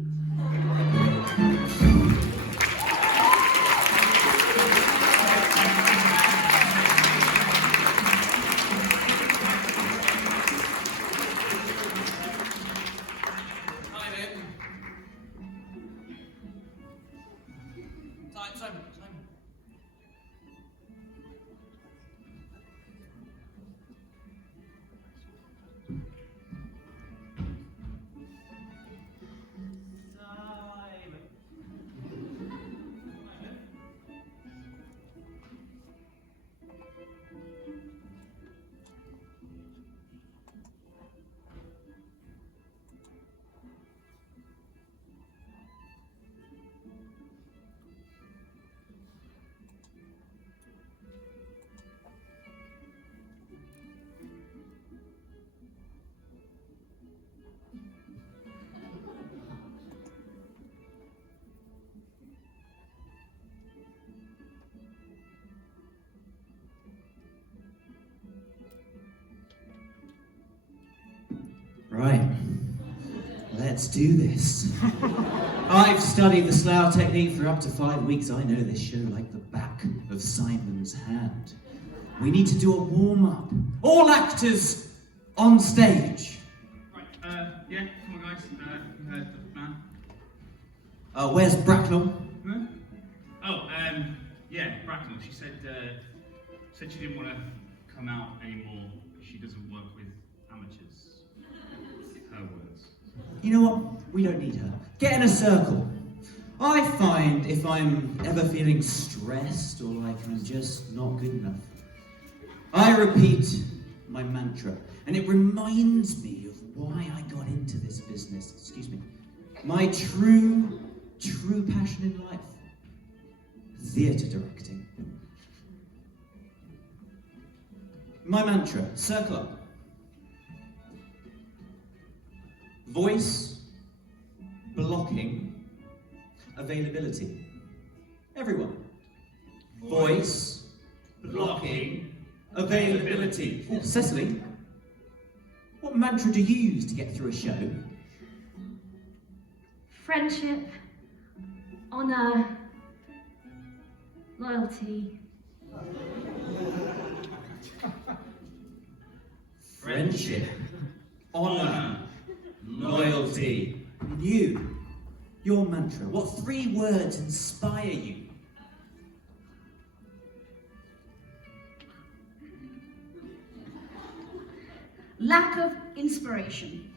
Simon. Right, let's do this. I've studied the slough technique for up to 5 weeks. I know this show like the back of Simon's hand. We need to do a warm-up. All actors on stage. Right, yeah, come on guys, you heard the man. Where's Bracknell? Huh? Oh, yeah, Bracknell, she said she didn't want to come out anymore. She doesn't work with amateurs. Her words. You know what? We don't need her. Get in a circle. I find if I'm ever feeling stressed or like I'm just not good enough, I repeat my mantra, and it reminds me of why I got into this business. Excuse me. My true passion in life. Theatre directing. My mantra, circle up. Voice, blocking, availability. Everyone. Voice, blocking, availability. Oh, Cecily, what mantra do you use to get through a show? Friendship, honour, loyalty. Friendship, honour, loyalty. And you, your mantra, what 3 words inspire you? Lack of inspiration.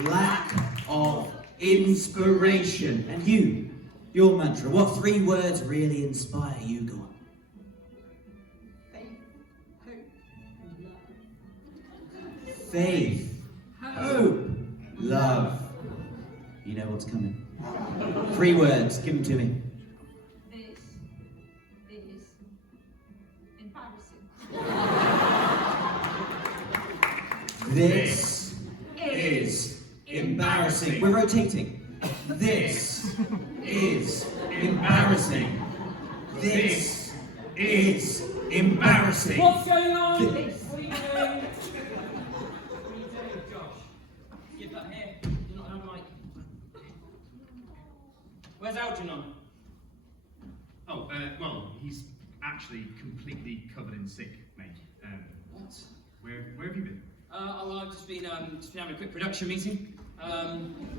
Lack of inspiration. And you, your mantra, what 3 words really inspire you? Go on. Faith, hope, love. You know what's coming. 3 words, give them to me. This is embarrassing. We're rotating. This is embarrassing. This is embarrassing. What's going on? This. What are you doing? What are you doing, Josh? Give that here. You're not having like. Where's Algernon? Oh, well, he's actually completely covered in sick, mate. What? Where have you been? I've just been having a quick production meeting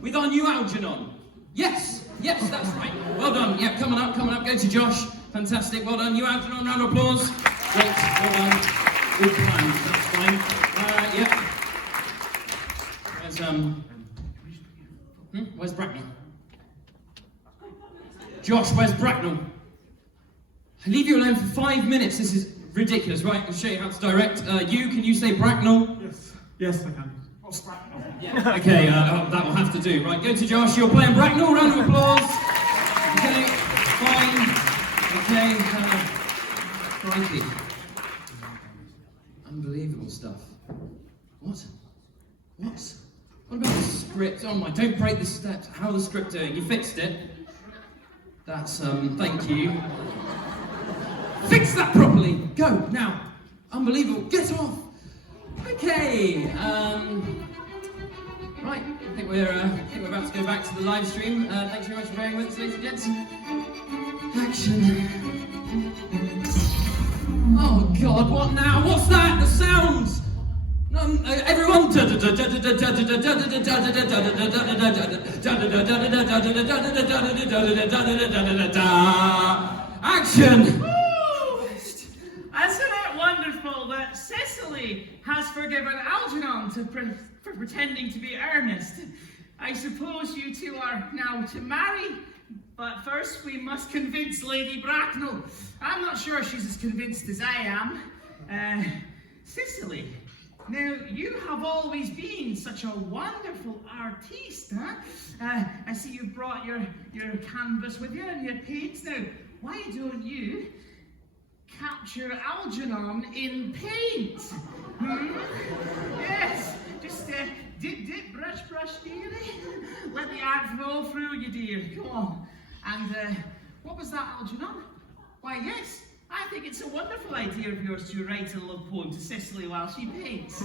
with our new Algernon. Yes, that's right. Well done. Yeah, coming up. Go to Josh. Fantastic. Well done, new Algernon. Round of applause. Great. Well done. Good plan. That's fine. Yeah. Where's Bracknell? Josh, where's Bracknell? I leave you alone for 5 minutes. This is ridiculous, right? I'll show you how to direct. Can you say Bracknell? Yes, I can. What's Bracknell? Yeah. Okay, that will have to do. Right, go to Josh. You're playing Bracknell. Round of applause. Okay, fine. Okay, crikey. Unbelievable stuff. What? What about the script? Oh my, don't break the steps. How the script doing? You fixed it? That's, thank you. Fix that properly! Go, now! Unbelievable, get off! Okay, right, I think we're about to go back to the live stream. Thanks very much for bearing with us, ladies and gents. Action. Oh God, what now? What's that? The sounds! Everyone! Action! Isn't it wonderful that Cecily has forgiven Algernon for pretending to be Ernest? I suppose you two are now to marry, but first we must convince Lady Bracknell. I'm not sure she's as convinced as I am. Cecily, now you have always been such a wonderful artiste, huh? I see you've brought your canvas with you and your paints. Now, why don't you capture Algernon in paint? Yes, just dip, brush, dearie. Let the art flow through you, dear. Come on. And what was that, Algernon? Why, yes, I think it's a wonderful idea of yours to write a love poem to Cecily while she paints.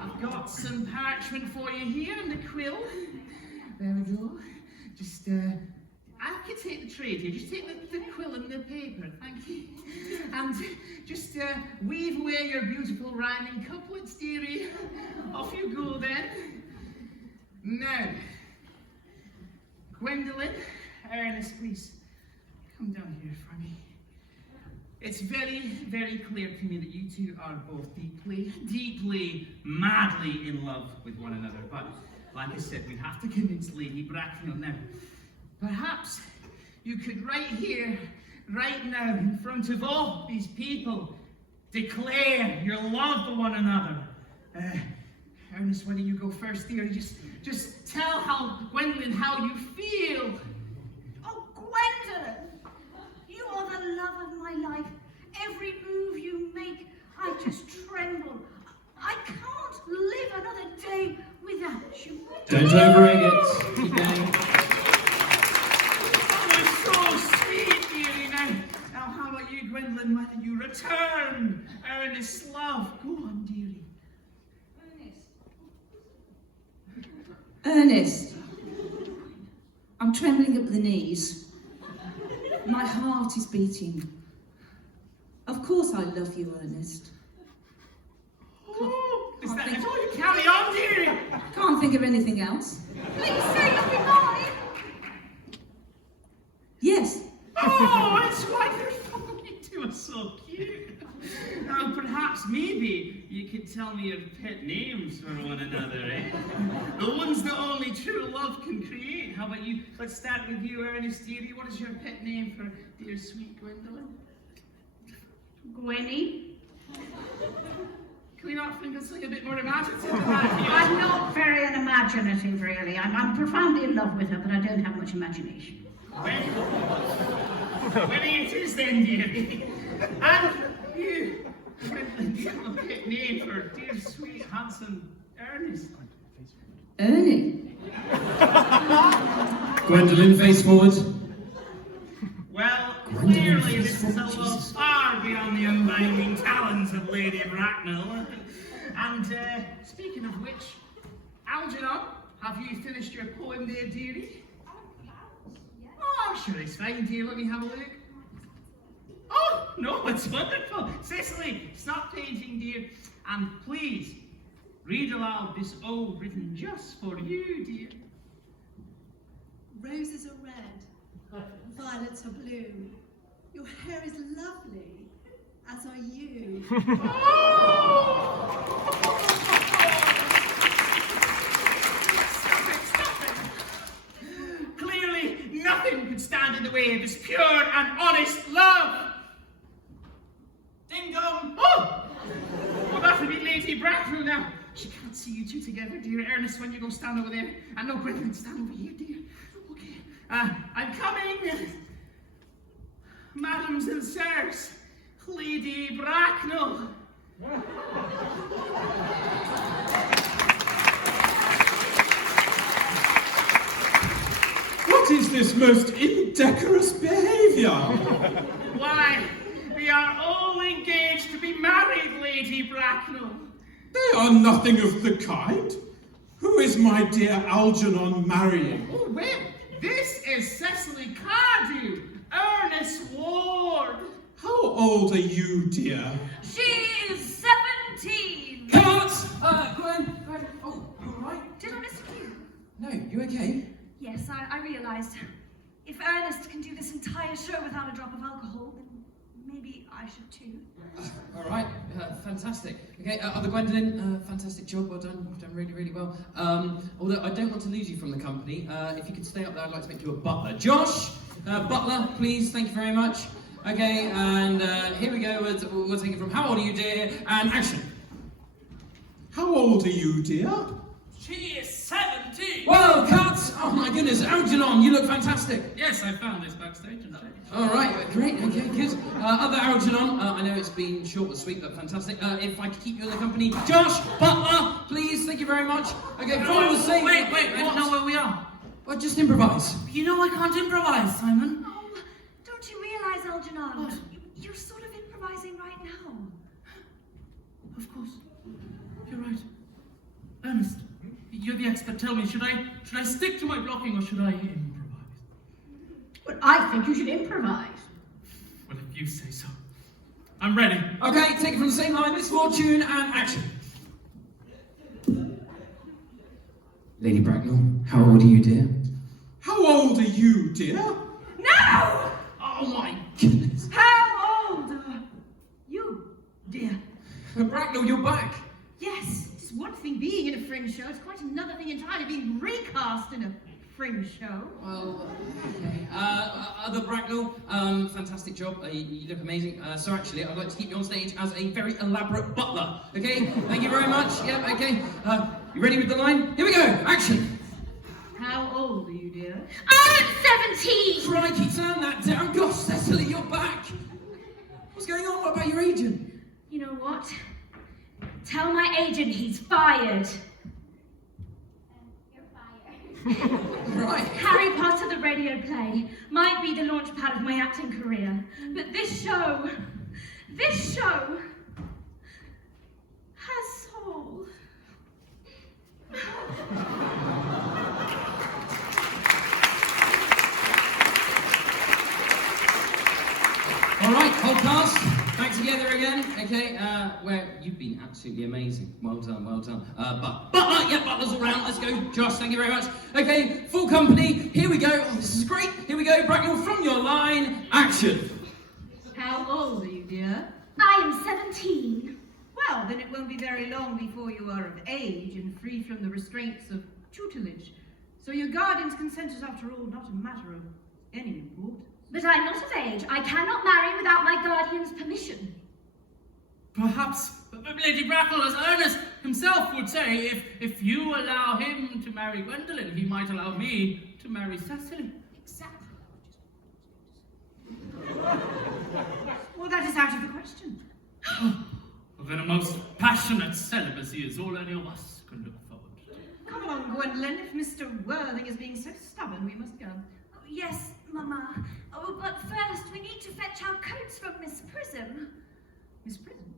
I've got some parchment for you here and a quill. There we go. Just I could take the trade here. Just take the quill and the paper, thank you. And just weave away your beautiful rhyming couplets, dearie. Off you go then. Now, Gwendolyn, Ernest, please come down here for me. It's very, very clear to me that you two are both deeply, madly in love with one another. But like I said, we have to convince Lady Bracknell now. Perhaps you could right here, right now, in front of all these people, declare your love for one another. Ernest, why don't you go first, dear? Just tell Gwendolyn how you feel. Oh, Gwendolyn! You are the love of my life. Every move you make, I just tremble. I can't live another day without you. Don't overegg it. Keep going. Oh, it's so sweet, dearie. Now, how about you, Gwendolyn? Why don't you return Ernest's love? Go on, dearie. Ernest, I'm trembling at the knees. My heart is beating. Of course I love you, Ernest. Oh, is that all you carry on, dearie? Can't think of anything else. Please say nothing more. Yes. Oh, it's wonderful. You two are so cute. Now, perhaps, maybe, you could tell me your pet names for one another, eh? The ones that only true love can create. How about you? Let's start with you, Ernest, dearie. What is your pet name for dear sweet Gwendolyn? Gwenny? Can we not think of something a bit more imaginative than that? I'm not very unimaginative, really. I'm profoundly in love with her, but I don't have much imagination. Gwenny it is then, dearie. And you, Gwendolyn, do you have a pet name for dear, sweet, handsome Ernest? Ernie. Gwendolyn, face forward. Well, clearly this is a love far beyond the unbinding talons of Lady Bracknell. And speaking of which, Algernon, have you finished your poem there, dearie? Oh, I'm sure it's fine, dear. Let me have a look. Oh, no, it's wonderful. Cecily, stop paging, dear. And please, read aloud this ode written just for you, dear. Roses are red, violets are blue. Your hair is lovely, as are you. Stop it. Clearly, nothing could stand in the way of this pure and honest love. Ding dong. Oh! Well, that would be Lady Bracknell now. She can't see you two together, dear. Ernest, when you go stand over there. And no, Gwendolyn, stand over here, dear. Okay. I'm coming. Madams and sirs, Lady Bracknell. What is this most indecorous behavior? Why, we are all engaged to be married, Lady Bracknell. They are nothing of the kind. Who is my dear Algernon marrying? Oh, well, this is Cecily Cardew, Ernest Ward. How old are you, dear? She is 17. Cut! Gwen, oh, you alright? Did I miss a cue? No, you okay? Yes, I realised. If Ernest can do this entire show without a drop of alcohol, then maybe I should too. All right, fantastic. Okay, other Gwendolyn, fantastic job, well done. You've done really, really well. Although I don't want to lose you from the company. If you could stay up there, I'd like to make you a butler. Josh, butler, please, thank you very much. Okay, and here we go. We'll take it from how old are you, dear? And action. How old are you, dear? She is 17. Whoa, cut! Oh my goodness, Algernon, you look fantastic. Yes, I found this backstage. All right, great, okay, good. Other Algernon, I know it's been short but sweet, but fantastic. If I could keep you in the company, Josh, butler, please, thank you very much. Okay, from the same. Wait, I don't know where we are. Well, just improvise. You know I can't improvise, Simon. Oh, don't you realise, Algernon? You're sort of improvising right now. Of course. You're right. Ernest, you're the expert. Tell me, should I stick to my blocking or should I improvise? Well, I think you should improvise. Well, if you say so. I'm ready. Okay, take it from the same line, misfortune, and action. Lady Bracknell, how old are you, dear? How old are you, dear? No! Oh my goodness. How old are you, dear? Bracknell, you're back. Yes, it's one thing being in a fringe show, it's quite another thing entirely being recast in a fringe show. Well, okay. Other Bracknell, fantastic job. You look amazing. So actually, I'd like to keep you on stage as a very elaborate butler. Okay? Thank you very much. Yep, okay. You ready with the line? Here we go. Action. How old are you, dear? I'm 17! Crikey, turn that down. Gosh, Cecily, you're back. What's going on? What about your agent? You know what? Tell my agent he's fired. You're fired. Right. Harry Potter the radio play might be the launch pad of my acting career, but this show has soul. All right, whole cast, back together again. Okay, where you've been absolutely amazing. Well done, well done. Butler, yeah, Butler's all round. Let's go, Josh. Thank you very much. Okay, full company. Here we go. Oh, this is great. Here we go, Bracknell, from your line, action. How old are you, dear? I am 17. Well, then it won't be very long before you are of age and free from the restraints of tutelage. So your guardian's consent is, after all, not a matter of any importance. But I'm not of age. I cannot marry without my guardian's permission. Perhaps Lady Bracknell, as Ernest himself would say, if you allow him to marry Gwendolen, he might allow me to marry Cecily. Exactly. Well, that is out of the question. Well, then a most passionate celibacy is all any of us can look forward to. Come along, Gwendolen. If Mr. Worthing is being so stubborn, we must go. Oh, yes, Mama. Oh, but first we need to fetch our coats from Miss Prism. Miss Prism?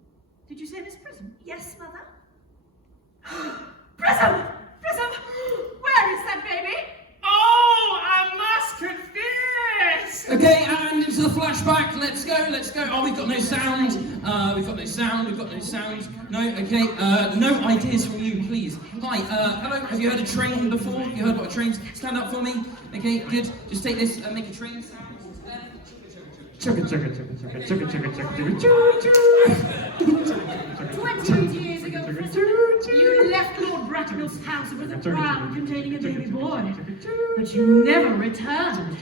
Did you say Miss Prism? Yes, Mother. Prism! Prism! Where is that baby? Oh, I must confess! Okay, and into the flashback. Let's go, let's go. Oh, we've got no sound. We've got no sound. No, okay. No ideas from you, please. Hi, hello. Have you heard a train before? You heard what a train's? Stand up for me. Okay, good. Just take this and make a train sound. Chugga chugga chugga chugga chugga chugga chugga chugga chugga. 20 years ago, Prism, you left Lord Bracknell's house with a pram containing a baby boy, but you never returned.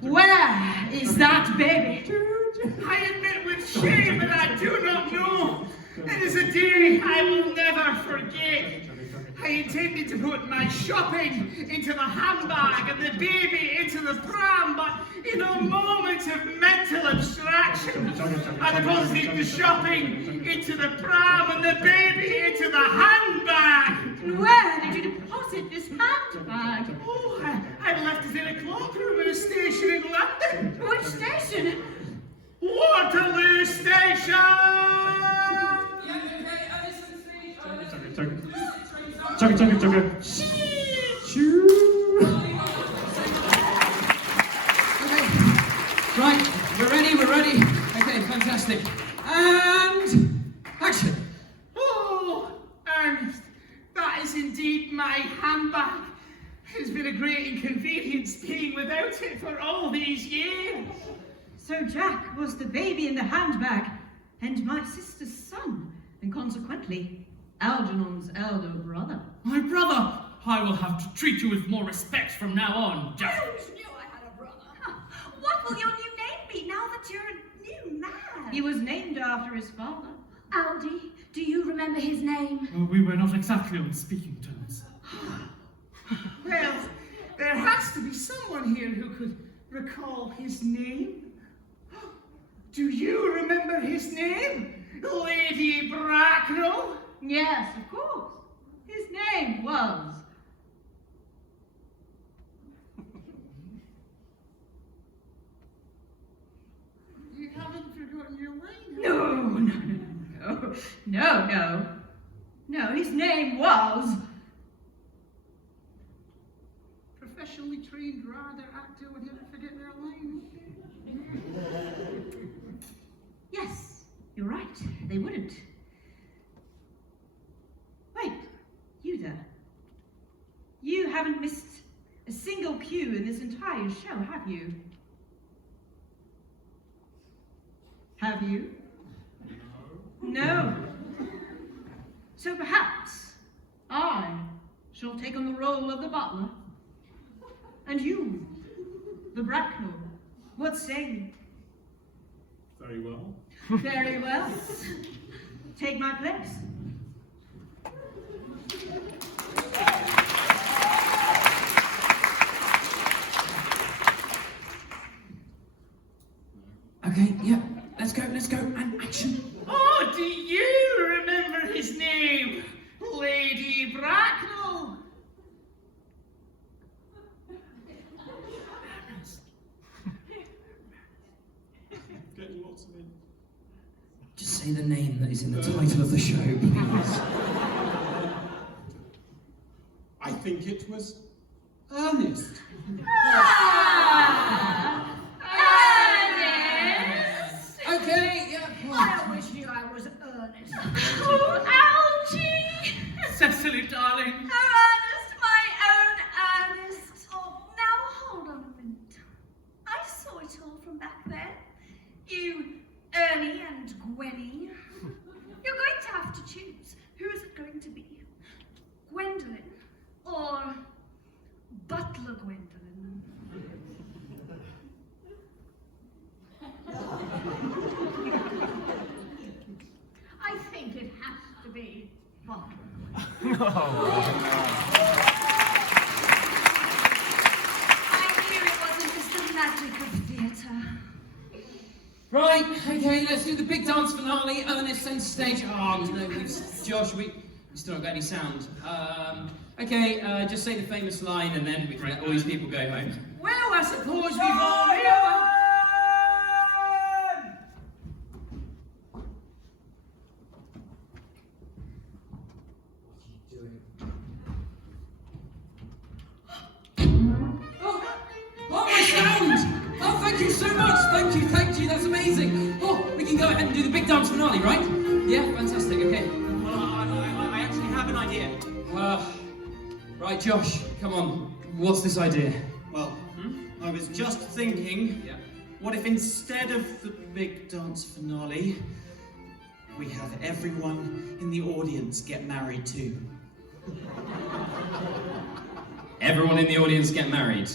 Where is that baby? I admit with shame that I do not know. It is a day I will never forget. I intended to put my shopping into the handbag and the baby into the pram, but in a moment of mental abstraction, I deposited the shopping into the pram and the baby into the handbag. And where did you deposit this handbag? Oh, I left it in a cloakroom at a station in London. Which station? Waterloo Station! Chugga chugga chugga. Choo. Okay, right, we're ready. Okay, fantastic. And action. Oh, Ernest, that is indeed my handbag. It's been a great inconvenience being without it for all these years. So Jack was the baby in the handbag, and my sister's son, and consequently, Algernon's elder brother. My brother! I will have to treat you with more respect from now on, Jack. I always knew I had a brother. What will your new name be now that you're a new man? He was named after his father. Aldi, do you remember his name? Well, we were not exactly on speaking terms. Well, there has to be someone here who could recall his name. Do you remember his name? Lady Bracknell? Yes, of course. His name was... You haven't forgotten your way? No, his name was... Professionally trained rider, actor, whatever. get their way. Yes, you're right. They wouldn't. Wait, you there. You haven't missed a single cue in this entire show, have you? Have you? No. So perhaps I shall take on the role of the butler, and you, the Bracknell. What say you? Very well. Very well. Take my place. Okay, yeah, let's go, and action. Oh, do you remember his name? Lady Bracknell. Getting lots of it. Just say the name that is in the title of the show, please. I think it was Earnest. Ernest! Okay, yeah. I wish you I was Earnest. Oh, Algie! Cecily, darling. Ernest, my own Ernest. Oh, now hold on a minute. I saw it all from back there. You, Ernie and Gwenny. You're going to have to choose. Who is it going to be? Gwendolyn or Butler Gwendolyn? I think it has to be Butler. I knew it wasn't just the magic of theatre. Right, okay, let's do the big dance finale. Ernest center stage. Oh, no, Josh, we still not got any sound. Okay, just say the famous line and then we can let all these people go home. Well, I suppose we've all realized. Oh, my sound! Oh, thank you so much! Thank you, that's amazing! Oh, we can go ahead and do the big dance finale, right? Yeah, fantastic, okay. Well, I actually have an idea. Right, Josh, come on. What's this idea? Well, I was just thinking, what if instead of the big dance finale, we have everyone in the audience get married too? Everyone in the audience get married.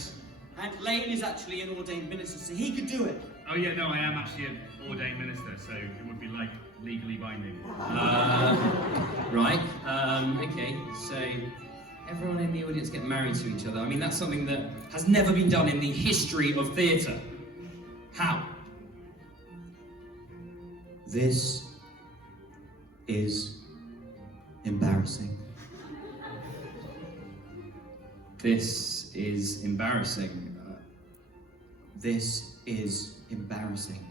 And Lane is actually an ordained minister, so he could do it. Oh yeah, no, I am actually an ordained minister, so it would be like legally binding. Right, okay, so everyone in the audience get married to each other. I mean, that's something that has never been done in the history of theatre. How? This is embarrassing. This is embarrassing. This is embarrassing.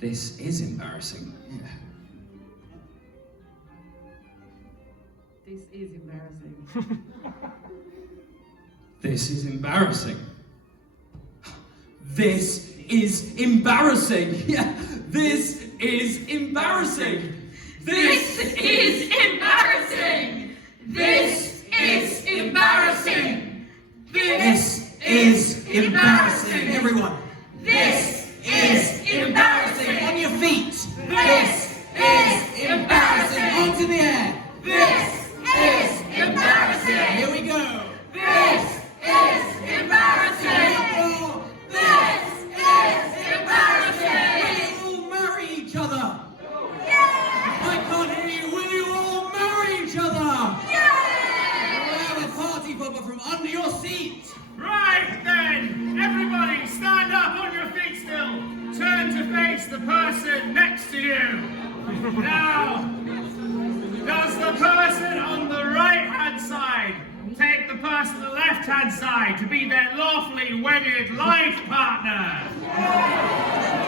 This is embarrassing. Yeah. This is embarrassing. This is embarrassing. This is embarrassing. Yeah, this is embarrassing. This is embarrassing. This is embarrassing. This is embarrassing. Everyone. This is embarrassing. On your feet. This is embarrassing. Hands in the air. This is embarrassing. Here we go. This is embarrassing. This is embarrassing. Will you all marry each other? I can't hear you. Will you all marry each other? Grab a party popper from under your seat. Right then, everybody stand up on your feet still. Turn to face the person next to you. Now, does the person on the right-hand side take the person on the left-hand side to be their lawfully wedded life partner?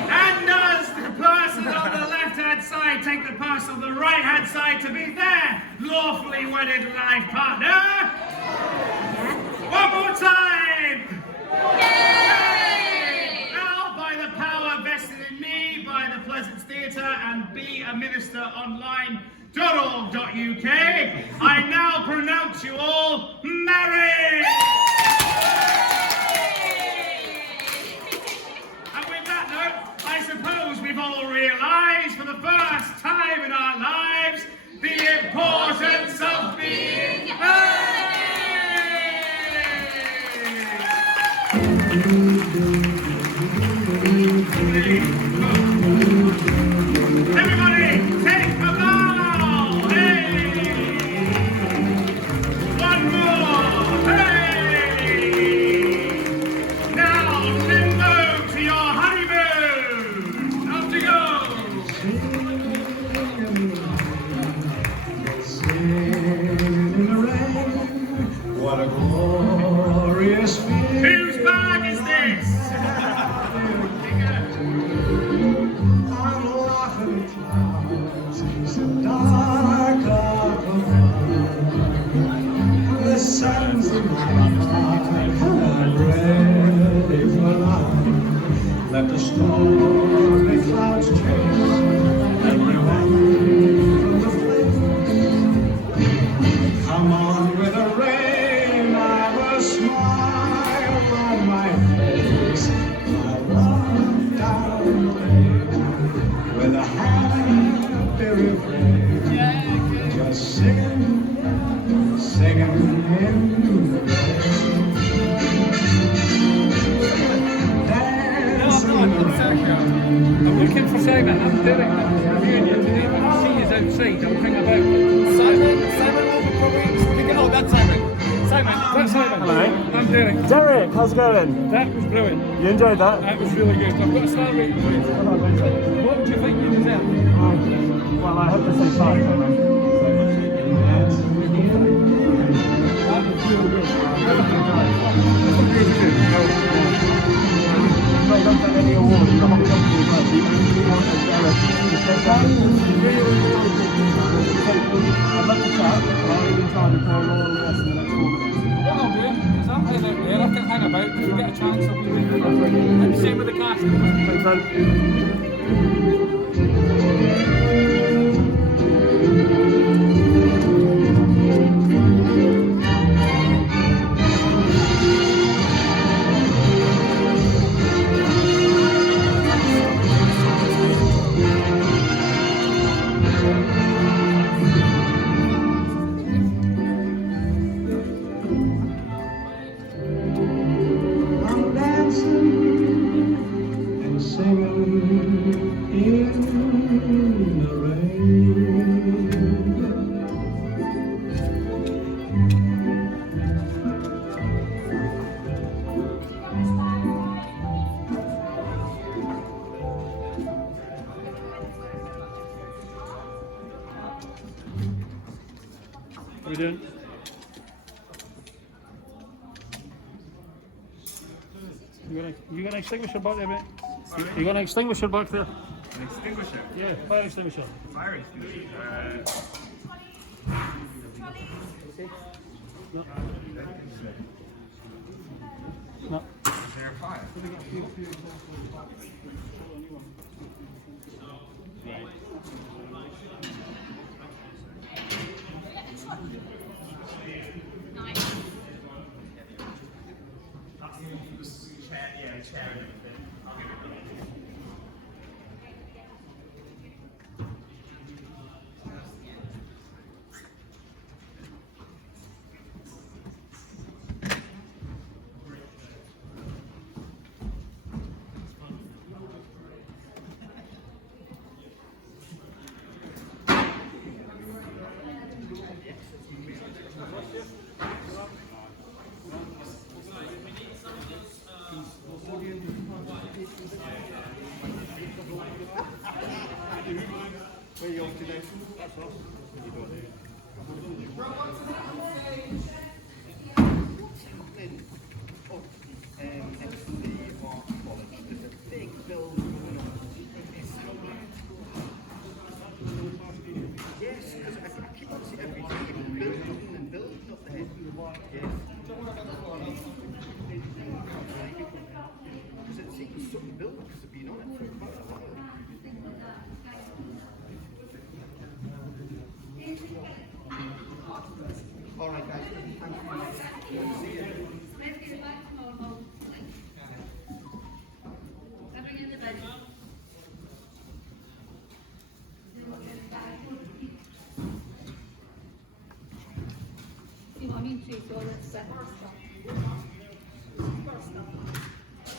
And does the person on the left-hand side take the person on the right-hand side to be their lawfully wedded life partner? One more time! Yay! I now pronounce you all married! And with that note, I suppose we've all realised for the first time in our lives the importance of being Everybody, take a bow! Hey! One more! Hey! Now, limbo to your honeymoon! Off to go! What a glorious feeling. Whose bag is this? I'm laughing at clouds so dark up above. The sun's in my heart and I'm ready for love. Let the stormy clouds chase everyone from the flame. Come on with the rain, I've a smile on my face. I walk down the lane with a happy refrain, just singing, singing in the rain. Dancing in the rain. I'm looking for Simon. I'm Derek. I'm viewing you today. When I see you outside, I'll hang about. Simon will be probably... Oh, that's Simon. That's Simon. Hello. I'm Derek. Derek, how's it going? That was brilliant. You enjoyed that? That was really good. I've got a star rating for you. What would you think you deserve? Well, I have to say 5. That was really good. I don't get any awards. I'm not comfortable with that. You want to Derek to step down? I'd like to chat, but I'll leave time before all the rest of the next 4 minutes. What I'll do is I'm heading out there. I can hang about. If you get a chance, I'll be with you. And the same with the cast. Thanks, man. I'm dancing and singing in the rain. How are we doing? You got an extinguisher back there, mate? You got an extinguisher back there? An extinguisher? Yeah, fire extinguisher. Fire extinguisher? No. No. Is there a fire? Where are you off to next? That's us. What are you doing Next to the art college, there's a big building going on. Yes, because I keep on seeing every day building and building up there. Yes. Because it seems some buildings have been on it for quite a while. Let's get back to normal. Bring in the bed. You want me to go let's step first up. First up.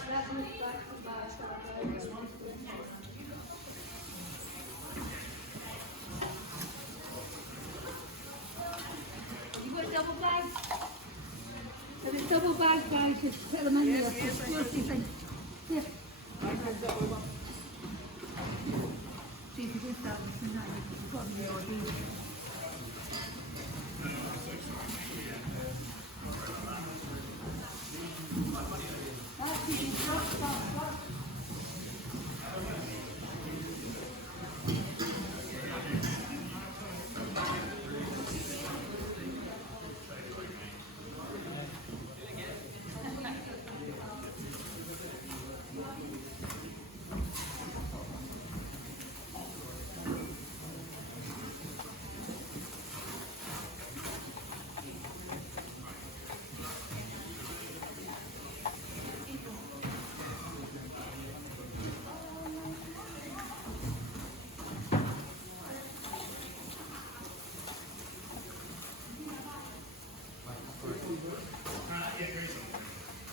Let's move back to the back. You got a double bag? If it's double bag, guys, just put them in there. Here. See if you do that tonight, you've got the ordeal.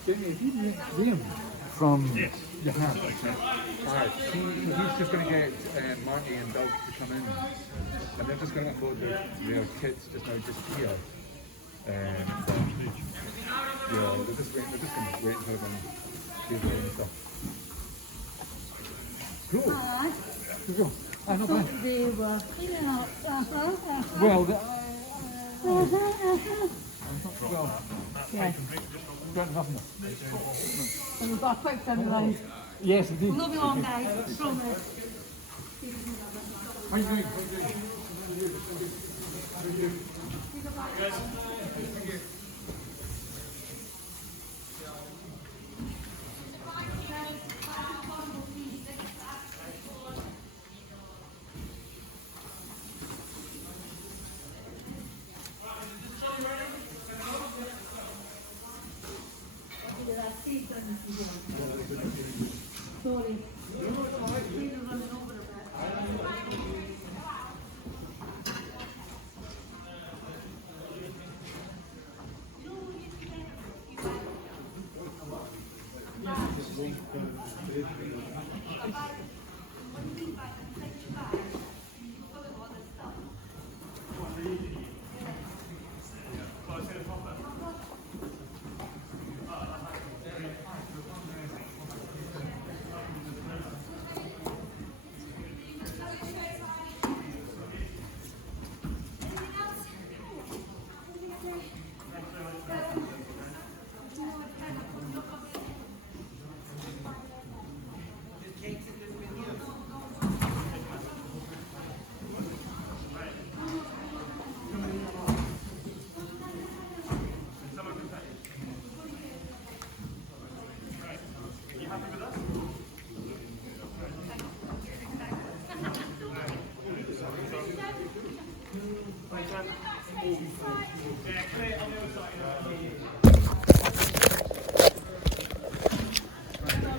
Jamie, if you didn't see him from your hand, alright, he's just going to get Marty and Doug to come in, and they're just going to upload their kits just here. Yeah, they're just going to wait until them do the and stuff. Cool. Alright. Cool. Not bad. They were, Well, yeah. Don't have enough. And we've got a quick turnaround. Yes, indeed. We'll be on, guys. Promise. How are you doing? Sorry. Thank you.